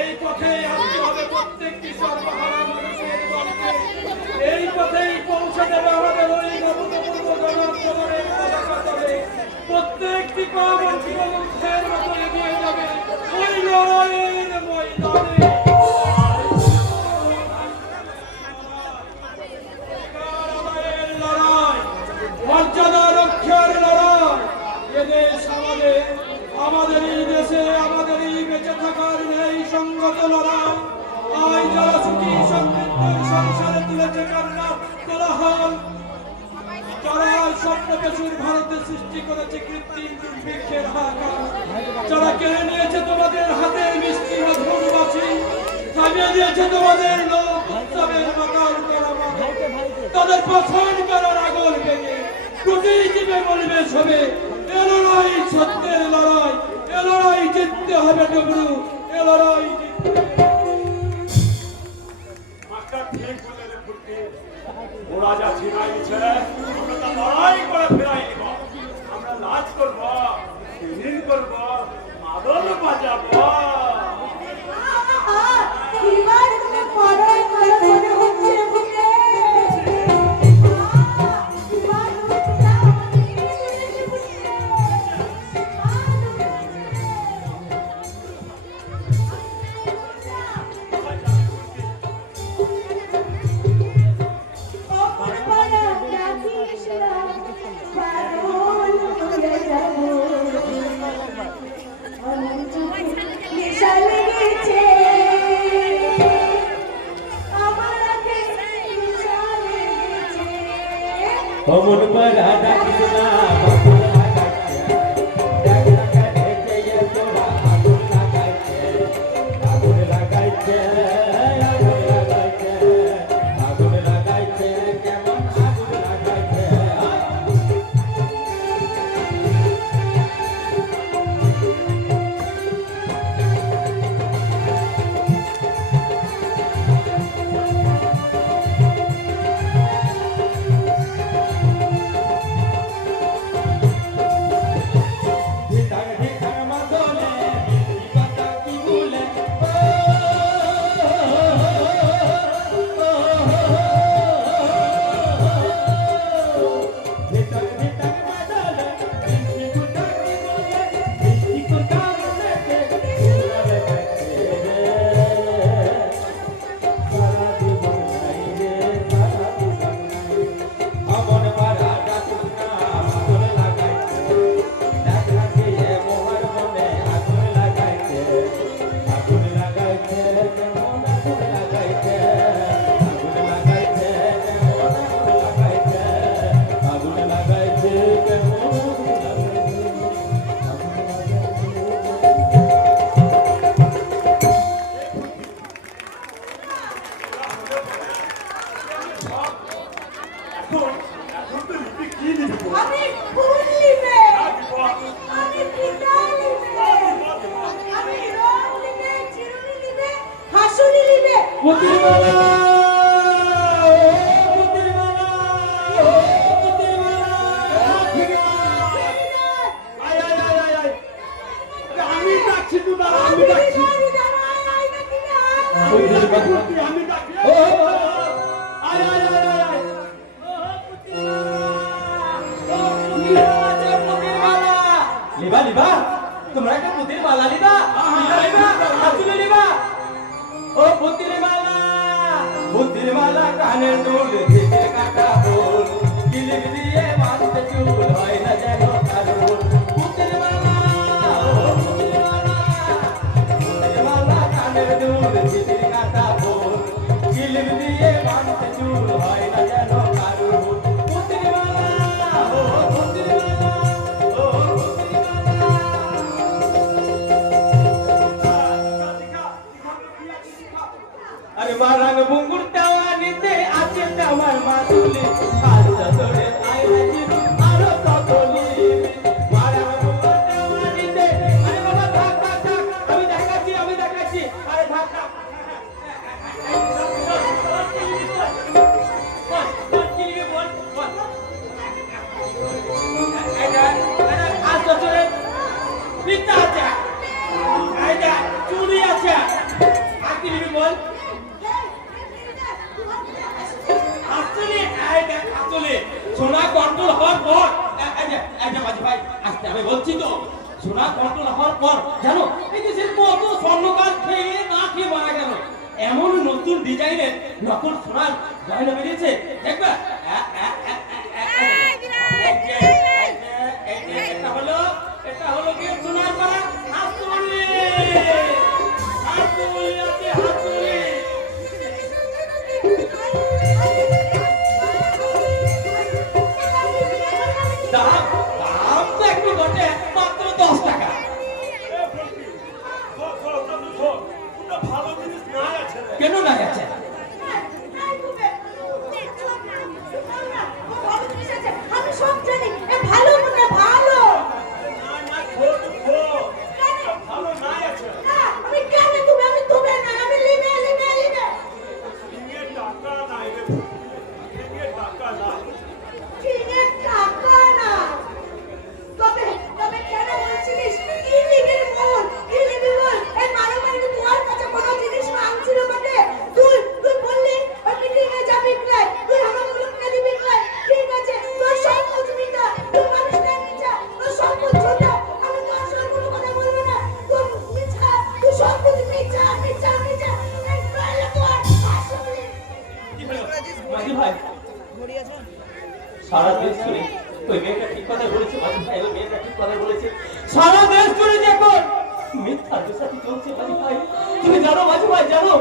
এই পথে আসতে হবে প্রত্যেকটি সর্বহারা মানুষের দলকে। এই পথেই পৌঁছে দেবে আমাদের ওই নবপূর্ব জনগণের পতাকা তলে। প্রত্যেকটি পা বঞ্চিত মুখের মতো এগিয়ে যাবে ওই লড়াইয়ের ময়দানে। মর্যাদা রক্ষার লড়াই, এদেশ আমাদের, আমাদের এই দেশে আমাদের এই বেঁচে থাকার এই সংগত লড়াই। আজ যারা সুখী সমৃদ্ধ সংসারে তুলেছে কান্না কোলাহল, যারা স্বপ্নপেশুর ভারতে সৃষ্টি করেছে কৃত্রিম দুর্ভিক্ষের হাহাকার, যারা কেড়ে নিয়েছে তোমাদের হাতের মিষ্টি মধুর বাঁশি, থামিয়ে দিয়েছে তোমাদের লোক উৎসবের মাতাল করা মন, তাদের পছন্দ করার আগল ভেঙে প্রতি জীবে বলবে সবে এ লড়াই সত্যের লড়াই, এ লড়াই জিততে হবে ডুবরু, এ লড়াই জিততে হবে। মাস্টার ঠিক বলে রে ফুটকি, ওরা যা ছিনাইছে আমরা তা লড়াই করে ফেরাই নিব। আমরা লাজ করব, দিন করব, মাদল বাজাবো। এবার তুমি পড়ার ভালো মনে হচ্ছে বুকে। অমন পারা ডাকিস না পুতির মালা ও পুতির মালা ও পুতির মালা আয় আয় আয় আয় আয় আমি ডাকছি তো দাঁড়া আমি ডাকছি পুতির মালা আমি ডাকছি ও আয় আয় আয় আয় আয় লিবা লিবা তোমরা একটা পুতির মালা লিবা লিবা আসলে লিবা ও পুতির মালা কানের দুল দিকে কাটা বল কিলিপ দিয়ে মাথা চুল হয় না যেন কারুর পুতির মালা ও পুতির মালা কানের দুল দিকে কাটা বল কিলিপ দিয়ে মাথা চুল হয় না যেন কারুর পুতির মালা ও পুতির মালা ও পুতির মালা আরে মারাং বুঙ্গুর দেওয়ানিতে আছে আমার মাদুলি আর ধরে আইনা জিরু আরো কতলি মারাং বুঙ্গুর দেওয়ানিতে আরে বাবা থাক থাক থাক আমি দেখাচ্ছি আরে থাক থাক চুরি আছে আর কি লিখবি বল আসলে সোনা কন্ট্রোল হওয়ার পর মাঝি ভাই আস্তে আমি বলছি তো সোনা কন্ট্রোল হওয়ার পর জানো এই দেশের কত স্বর্ণকার খেয়ে না খেয়ে মারা গেল এমন নতুন ডিজাইনের নকল সোনার গয়না বেরিয়েছে দেখবে এটা হলো কি সোনার পাড়া হাতুড়ি আছে হাতুড়ি দাম তো একটু ঘটে মাত্র 10 টাকা ভালো জিনিস নাই আছে কেন না আছে আমি সব জানি এ ভালো মনে ভালো না না খোদ ভালো নাই আছে না আমি কেন তুমি আমি তুমি না আমি লিবে ইয়ে টাকা নাই রে ইয়ে টাকা নাই কিনে টাকা না তবে কেন বলছিস ইলিগেল বল এই মারামারি তোমার কাছে কোনো জিনিস মাংছিল বটে তুই বললি ওই মিটিং এ যাবি না তুই আমার মুলুক না দিবি না ঠিক আছে তোর সব কিছু মিটা তুই মানুষ না মিটা তোর সব কিছু ছোট আমি তো আসলে কোনো কথা বলবো না তুই মিটা তুই সব কিছু মিটা এই কইলে তো আসলে কি হলো মাঝি ভাই সারা দেশ জুড়ে ওই মেয়েটা ঠিক কথা বলেছে মাঝি ভাই ওই মেয়েটা ঠিক কথা বলেছে সারা দেশ জুড়ে যে এখন মিথ্যা দোষাটি চলছে মাঝি ভাই তুমি জানো মাঝি ভাই জানো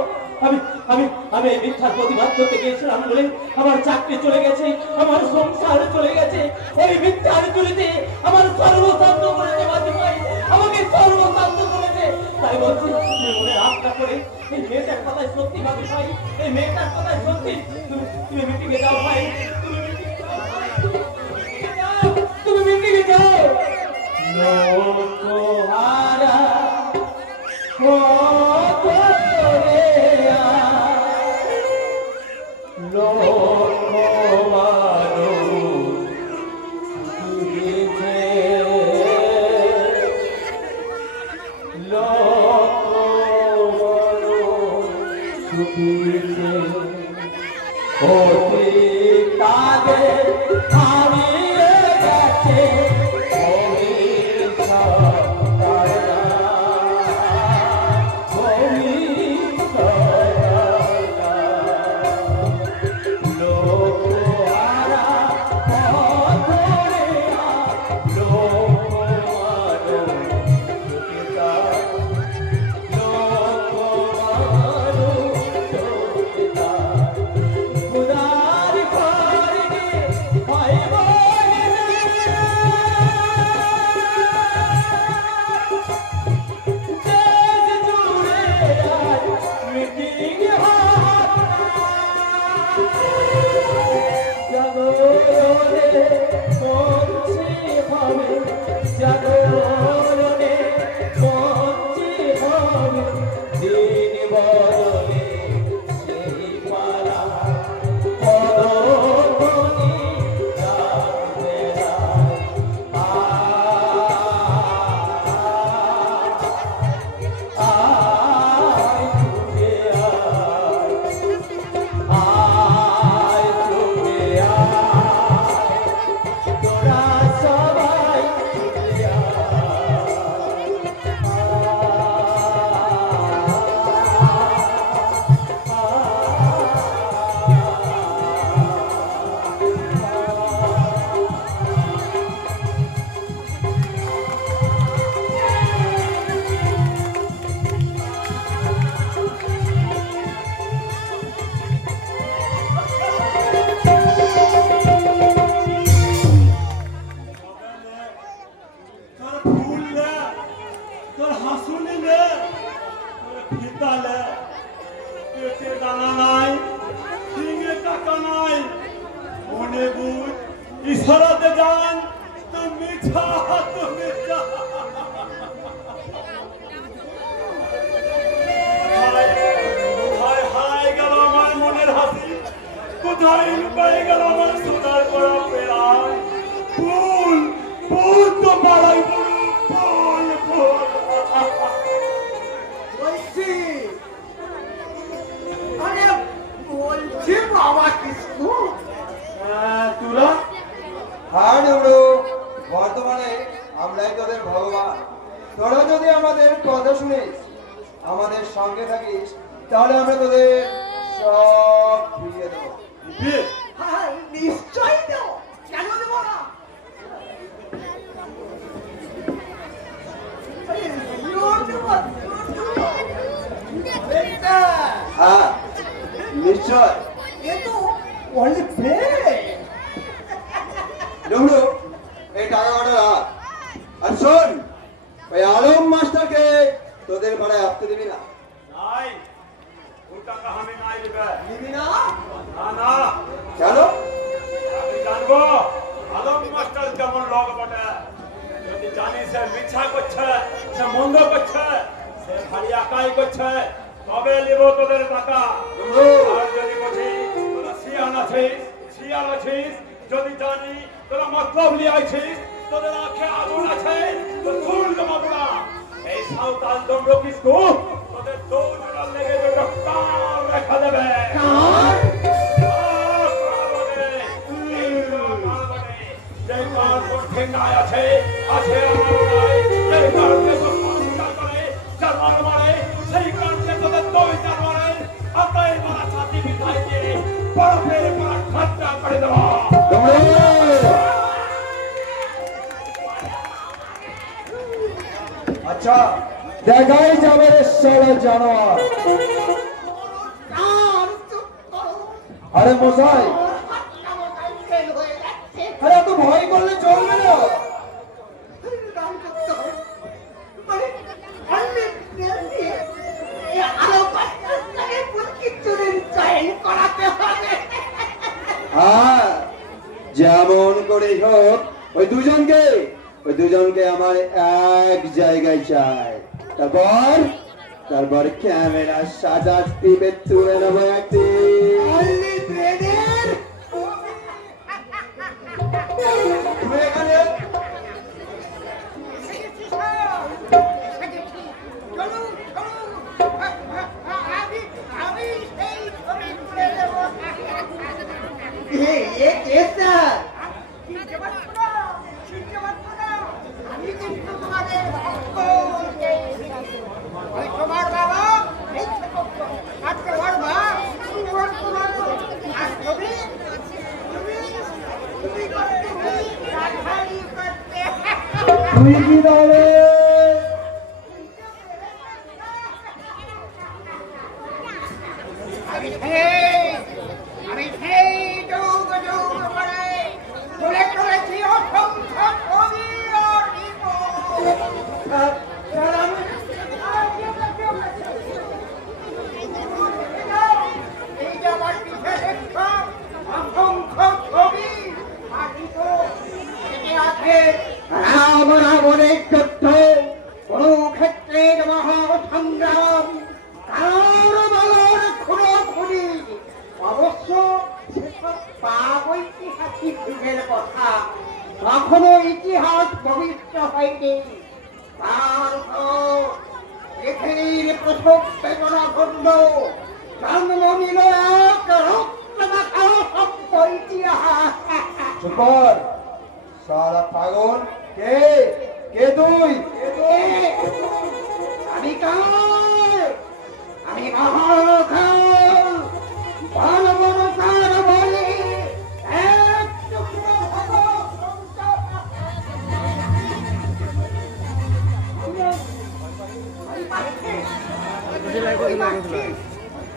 আমি এই মিথ্যার প্রতিবাদ করতে গিয়েছিলাম বলে আমার চাকরি চলে গেছে আমার সংসার চলে গেছে ওই মিথ্যার চুরিতে আমার সর্বশান্ত করেছে মাঝি ভাই আমাকে সর্বশান্ত করেছে তাই বলছি তুমি মনে রাগ না করে এই মেয়েটার কথাই সত্যি মাঝি ভাই এই মেয়েটার কথাই সত্যি তুমি মিটিংয়ে যাও ভাই তুমি মিটিংয়ে যাও লোকহারা পেটে দানা নাই, সিংহে টাকা নাই, মনে বুঝ ইশারাতে যান তো মিঠা তো মিঠা। হায় হায় গেল আমার মনের হাসি, কোথায় লুকাই গেল আমার সোনার করা পেড়া। ফুল ফুল তো পাড়াই বড় ফুল ফুল। বলছি আরে বলছি বাবা কৃষ্ণ তুলা হ্যাঁ নেবড়ো, বর্তমানে আমরাই তোদের ভগবান। তোরা যদি আমাদের কথা শুনিস, আমাদের সঙ্গে থাকিস, তাহলে আমরা তোদের সব ফিরিয়ে দেবো। বিয়ে হ্যাঁ নিশ্চয়ই দেব, কেন দেব না? আরে, জোর দেব, জোর দেব। হ্যাঁ নিশ্চয় এ তো অনেক নেবড়ো, এই টাকা কটা রাখ। আর শোন, ওই আলম মাস্টারকে তোদের ভাড়ায় আসতে দিবি না। নাই, ও টাকা আমি নাই দেবে। দিবি না? না না, কেন? আমি জানবো আলম মাস্টার কেমন লোক বটে। যদি জানি সে মিথ্যা করছে, সে মন্দ করছে, সে খালি একাই করছে, তবে নেব তোদের টাকা। আর যদি বলছি তোরা শিয়াল আছিস, শিয়াল আছিস, যদি জানি তোরা মতলব নিয়ে আছিস, তোদের আঁখে আগুন আছে, তো ধুল জমাবো না। এই সাঁওতাল দমড়ো কিসকু তোদের দৌড় লেগে দুটো কান রেখা দেবে। আছে আছে আমার নাই, এই কারণে তো সংস্কার করে জানোয়ার মারে, সেই কারণে তোদের দই জানোয়ারে আতাই মারা ছাতি মিঠাই দিয়ে বরফের মারা ঠান্ডা করে দেওয়া। আচ্ছা দেখাই যাবে রে শালা জানোয়ার। আরে মশাই, আরে এত ভয় করলে চলবে না। হ্যাঁ যেমন করে হোক ওই দুজনকে আমার এক জায়গায় চাই। তারপর ক্যামেরা সাজা টিপে তুলে নেবো একদিন। তুমি এখানে তোমার বাবা আর তোমার মা আর তুমি তুমি করতে তুই কি তাহলে আমি সেই যৌগ যৌগ করে তুলে তুলেছি অসংখ্য কবি আর এই যে আমার পিঠে দেখছো অসংখ্য ছবি আর আছে আমার অনেক তথ্য, কোন ক্ষেত্রে মহা সংগ্রাম, কারোর বলার খুনোখুনি, অবশ্য সেসব প্রাগৈতিহাসিক যুগের কথা, কখনো ইতিহাস পবিত্র হয়নি। তার উপর পৃথিবীর প্রসব বেদনা ঘটল, জন্ম নিল এক রক্ত মাখানো সভ্য ইতিহাস। চুপ কর শালা পাগল। কে তুই? আমি কাল, আমি মহাকাল, বড় বড় কার বলে এক টুকরো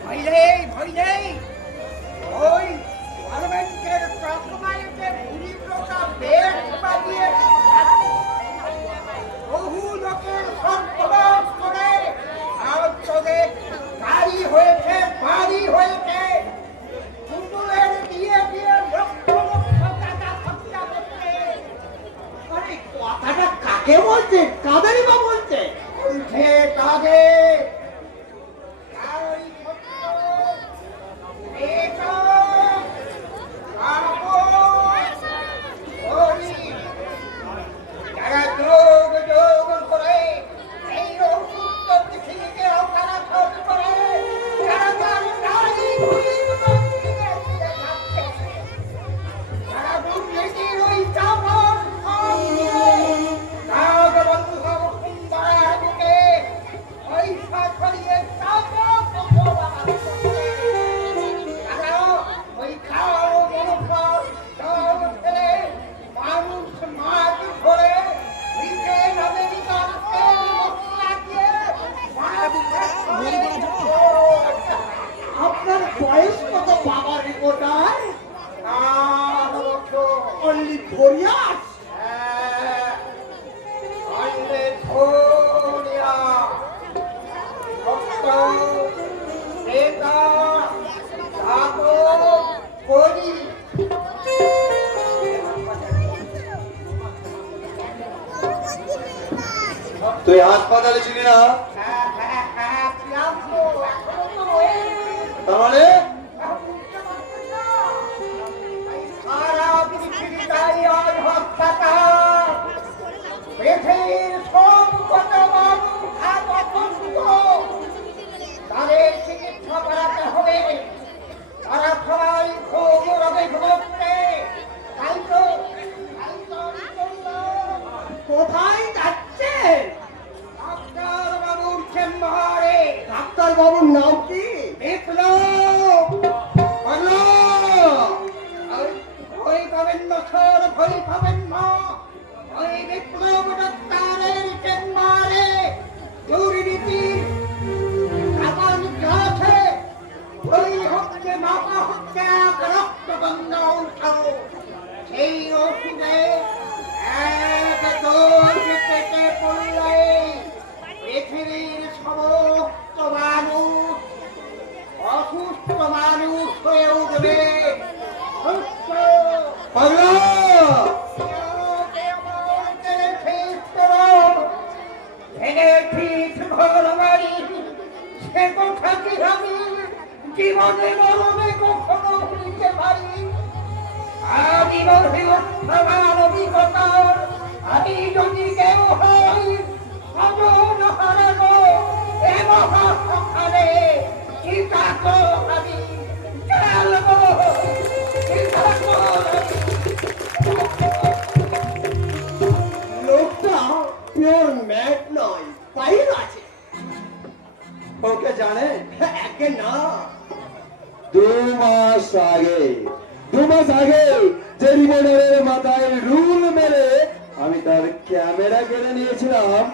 ভয় নেই ভয় নেই ওই পার্লামেন্টের প্রকমায়তে পুলিশটা বেশ বাজিয়ে বহু লোকের সন্ত্রাস করে আর তোদের গাড়ি হয়েছে আপনার বয়স কত বাবার রিপোর্টার? Only 4 years. তুই হাসপাতালে ছিলি না? তার মানে সারা পৃথিবীটাই আজ হাসপাতাল। পৃথিবীর সব কত মানুষ আজ অসুস্থ। তাদের চিকিৎসা করাতে হবে। তারা সবাই খুব রোগে ভুগছে। তাই তো কোথায় যাচ্ছে? ডাক্তার বাবুর চেম্বারে। ডাক্তার বাবুর নাম কি? বিপ্লব। ভয় পাবেন না স্যার, ভয় পাবেন না। ওই বিপ্লব ডাক্তারের চেম্বারে দুর্নীতির কামান আছে। ওই হচ্ছে মাপা হচ্ছে এক রক্তগঙ্গা উঠাও। সেই ওষুধে এক ডোজ পেটে পড়লে পৃথিবীর সমস্ত মানুষ অসুস্থ মানুষ হয়ে উঠবে। সুস্থ। পাগলা জীবনে মরণে কখনো ভুলতে পারি। আমি আমার অভিজ্ঞতার আমি যদি কেউ হই অজন হারানো এ মহাসংসারে চিতাকো আমি চালবো। চিতাকো লোকটা পিওর ম্যাড নয়, পাইল আছে। ওকে জানে? একে না, 2 মাস আগে যে রিপোর্টারের মাথায় রুল মেরে আমি তার ক্যামেরা কেড়ে নিয়েছিলাম,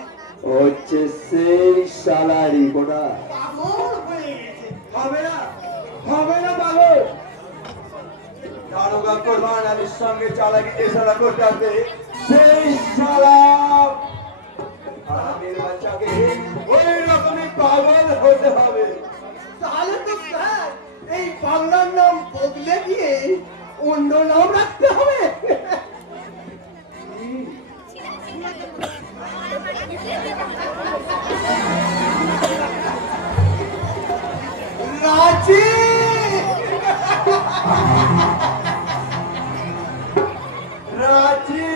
ও হচ্ছে সেই শালা রিপোর্টার। পাগল হয়ে গেছে। হবে না পাগল। দারোগা কোরবান আলীর সঙ্গে চালাকি চেষ্টা করতে হবে সেই শালা আমির বাচ্চাকে ওই রকমই পাগল হতে হবে। তাহলে তো স্যার এই বাংলার নাম বদলে দিয়ে অন্য নাম রাখতে হবে। রাজি। রাজি।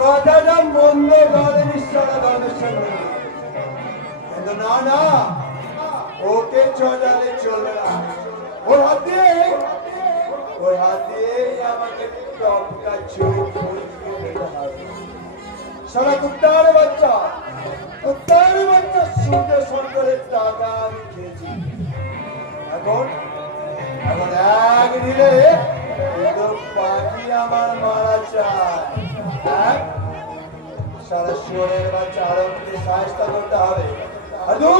কথাটা মন্দ গলেনি সারা গবেষণ কিন্তু না ওকে চলালে চলবে না। ওর হাত দিয়েই আমাকে টপকা চুরি করে দিতে হবে। সারা কুত্তার বাচ্চা সূর্য সরকারের টাকা আমি খেয়েছি। এখন এক দিলে পাখি আমার মারা চায়। সারা শুয়োরের বাচ্চা আরো সাহায্য করতে হবে। আর 2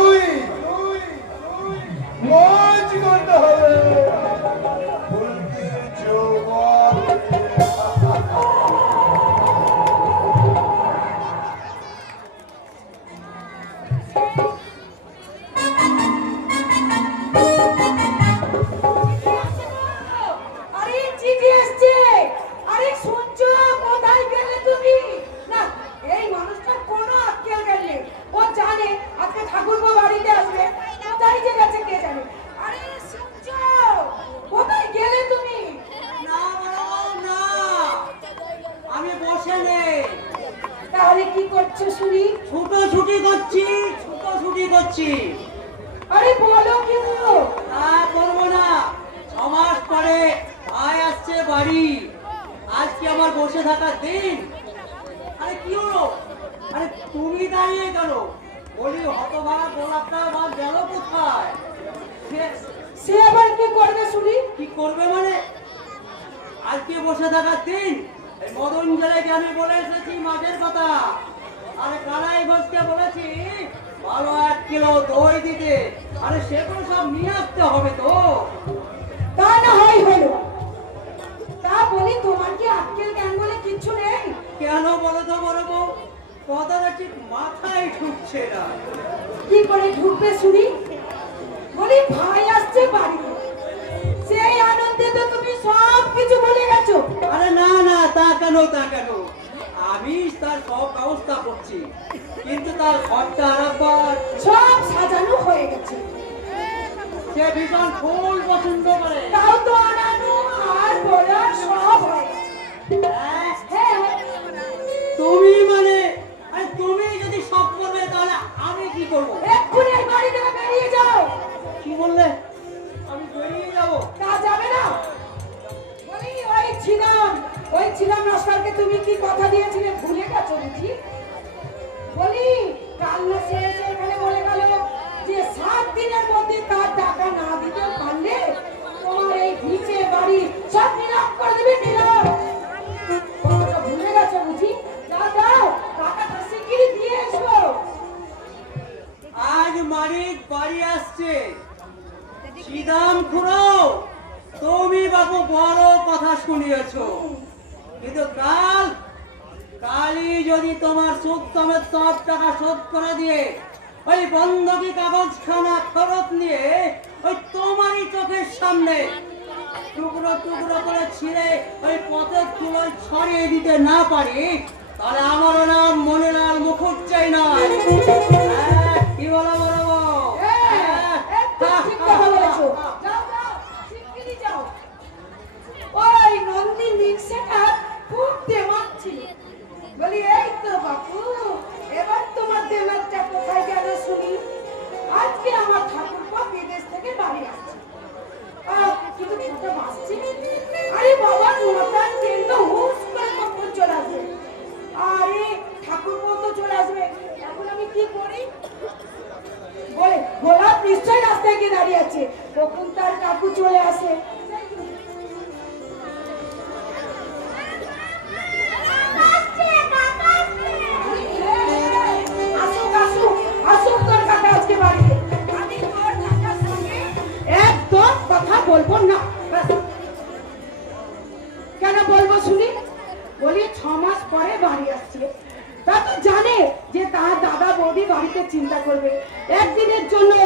মজ করতে হবে। ফুলকির যৌবন আরে চিঠি এসছে। আরে শুনছো? কোথায় গেলে তুমি? না, এই মানুষটার কোনো আক্কেল জ্ঞান নেই। ও জানে আজকে ঠাকুরপো বাড়িতে আসবে। কোথায় যে গেছে কে জানে। আরে শুনছো? কোথায় গেলে তুমি? না ম্যাডাম, না, আমি বসে নেই, তাহলে কি করছো শুনি? ছুটোছুটি করছি। আরে বলো কি গো? তা করবো না, 6 মাস পরে ভাই আসছে বাড়ি, আজকে আমার বসে থাকার দিন। আরে কি হলো? আরে তুমি দাঁড়িয়ে গেল, বলি হতভাগা গোলাপটা আমার গেল কোথায়? সে আবার কি করবে শুনি? কি করবে মানে? আজকে বসে থাকার দিন, এই মদন জেলেকে আমি বলে এসেছি মাছের কথা, আরে কানাই ঘোষকে বলেছি ভালো 1 কিলো দই দিতে। আরে সেগুলো সব নিয়ে আসতে হবে তো। তা না হয় হলো। তা বলি তোমার কি আক্কেল জ্ঞান বলে কিচ্ছু নেই? কেন বলো তো বড় বউ, কথাটা ঠিক মাথায় ঢুকছে না। কি করে ঢুকবে শুনি? বলি ভাই আসছে বাড়িতে, সেই আনন্দে তো তুমি সব কিছু ভুলে গেছো। আরে না না, তা কেন তা কেন, আমি তার সব ব্যবস্থা করছি, কিন্তু তার ঘরটা আরেকবার সব সাজানো হয়ে গেছে। সে ভীষণ ফুল পছন্দ করে। তাও তো আনানো আর বলা সব হয়ে গেছে। হ্যাঁ, হ্যাঁ, তুমি মানে, আরে তুমি যদি সব করবে তাহলে আমি কি করব? এক্ষুনি এই বাড়ি থেকে বেরিয়ে যাও। কি বললে? আমি বেরিয়ে যাব? তা যাবে না। বলি ওই ছিলাম নস্করকে তুমি কি কথা দিয়েছিলে ভুলে গেছো বুঝি? বলি কাল না সে এসে এখানে বলে গেল যে 7 দিনের মধ্যে তার টাকা না দিতে পারলে তোমার এই ভিটে বাড়ি সব নিলাম করে দেবে, নিলাম। কথাটা ভুলে গেছো বুঝি? যাও যাও, টাকাটা শিগগিরই দিয়ে এসো। আজ মালিক বাড়ি আসছে, সিদাম খুড়ো, তুমি বাবু বড় কথা শুনিয়েছো, কিন্তু কালই যদি তোমার সুদ সমেত সব টাকা শোধ করে দিয়ে ওই বন্ধকি কাগজ খানা ফেরত নিয়ে ওই তোমারই চোখের সামনে টুকরো টুকরো করে ছিঁড়ে ওই পথের চুলোয় ছড়িয়ে দিতে না পারি, তাহলে আমারও নাম মনিলাল মুখুজ্জেই নয়। হ্যাঁ, কি বলো বলো বউ? হ্যাঁ। একদম ঠিক কথা বলেছো। যাও যাও, শিগগিরই যাও। ওই নন্দী মিক্সাটা খুব দেমাক ছিল। বলি এই তো বাপু, এবার তোমার দেমাকটা কোথায় গেল শুনি? আজকে আমার ঠাকুরপো বিদেশ থেকে বাড়ি আসছে। কিন্তু কোথাও আসছে? আরে বাবা, নটার ট্রেন তো হুস করে কখন চলে আসবে। আরে ঠাকুরপো তো চলে আসবে, এখন আমি কি করি? বলে গোলাপ নিশ্চয়ই রাস্তায় গিয়ে দাঁড়িয়ে আছে, কখন তার কাকু চলে আসে। আসুক আসুক আসুক, তোর কাকা আজকে বাড়িতে। আমি তোর কাকার সঙ্গে একদম কথা বলবো না। কেন বলবো শুনি? বলি 6 মাস পরে বাড়ি আসছে, তা তো জানে যে তার দাদা বৌদি বাড়িতে চিন্তা করবে, একদিনের জন্য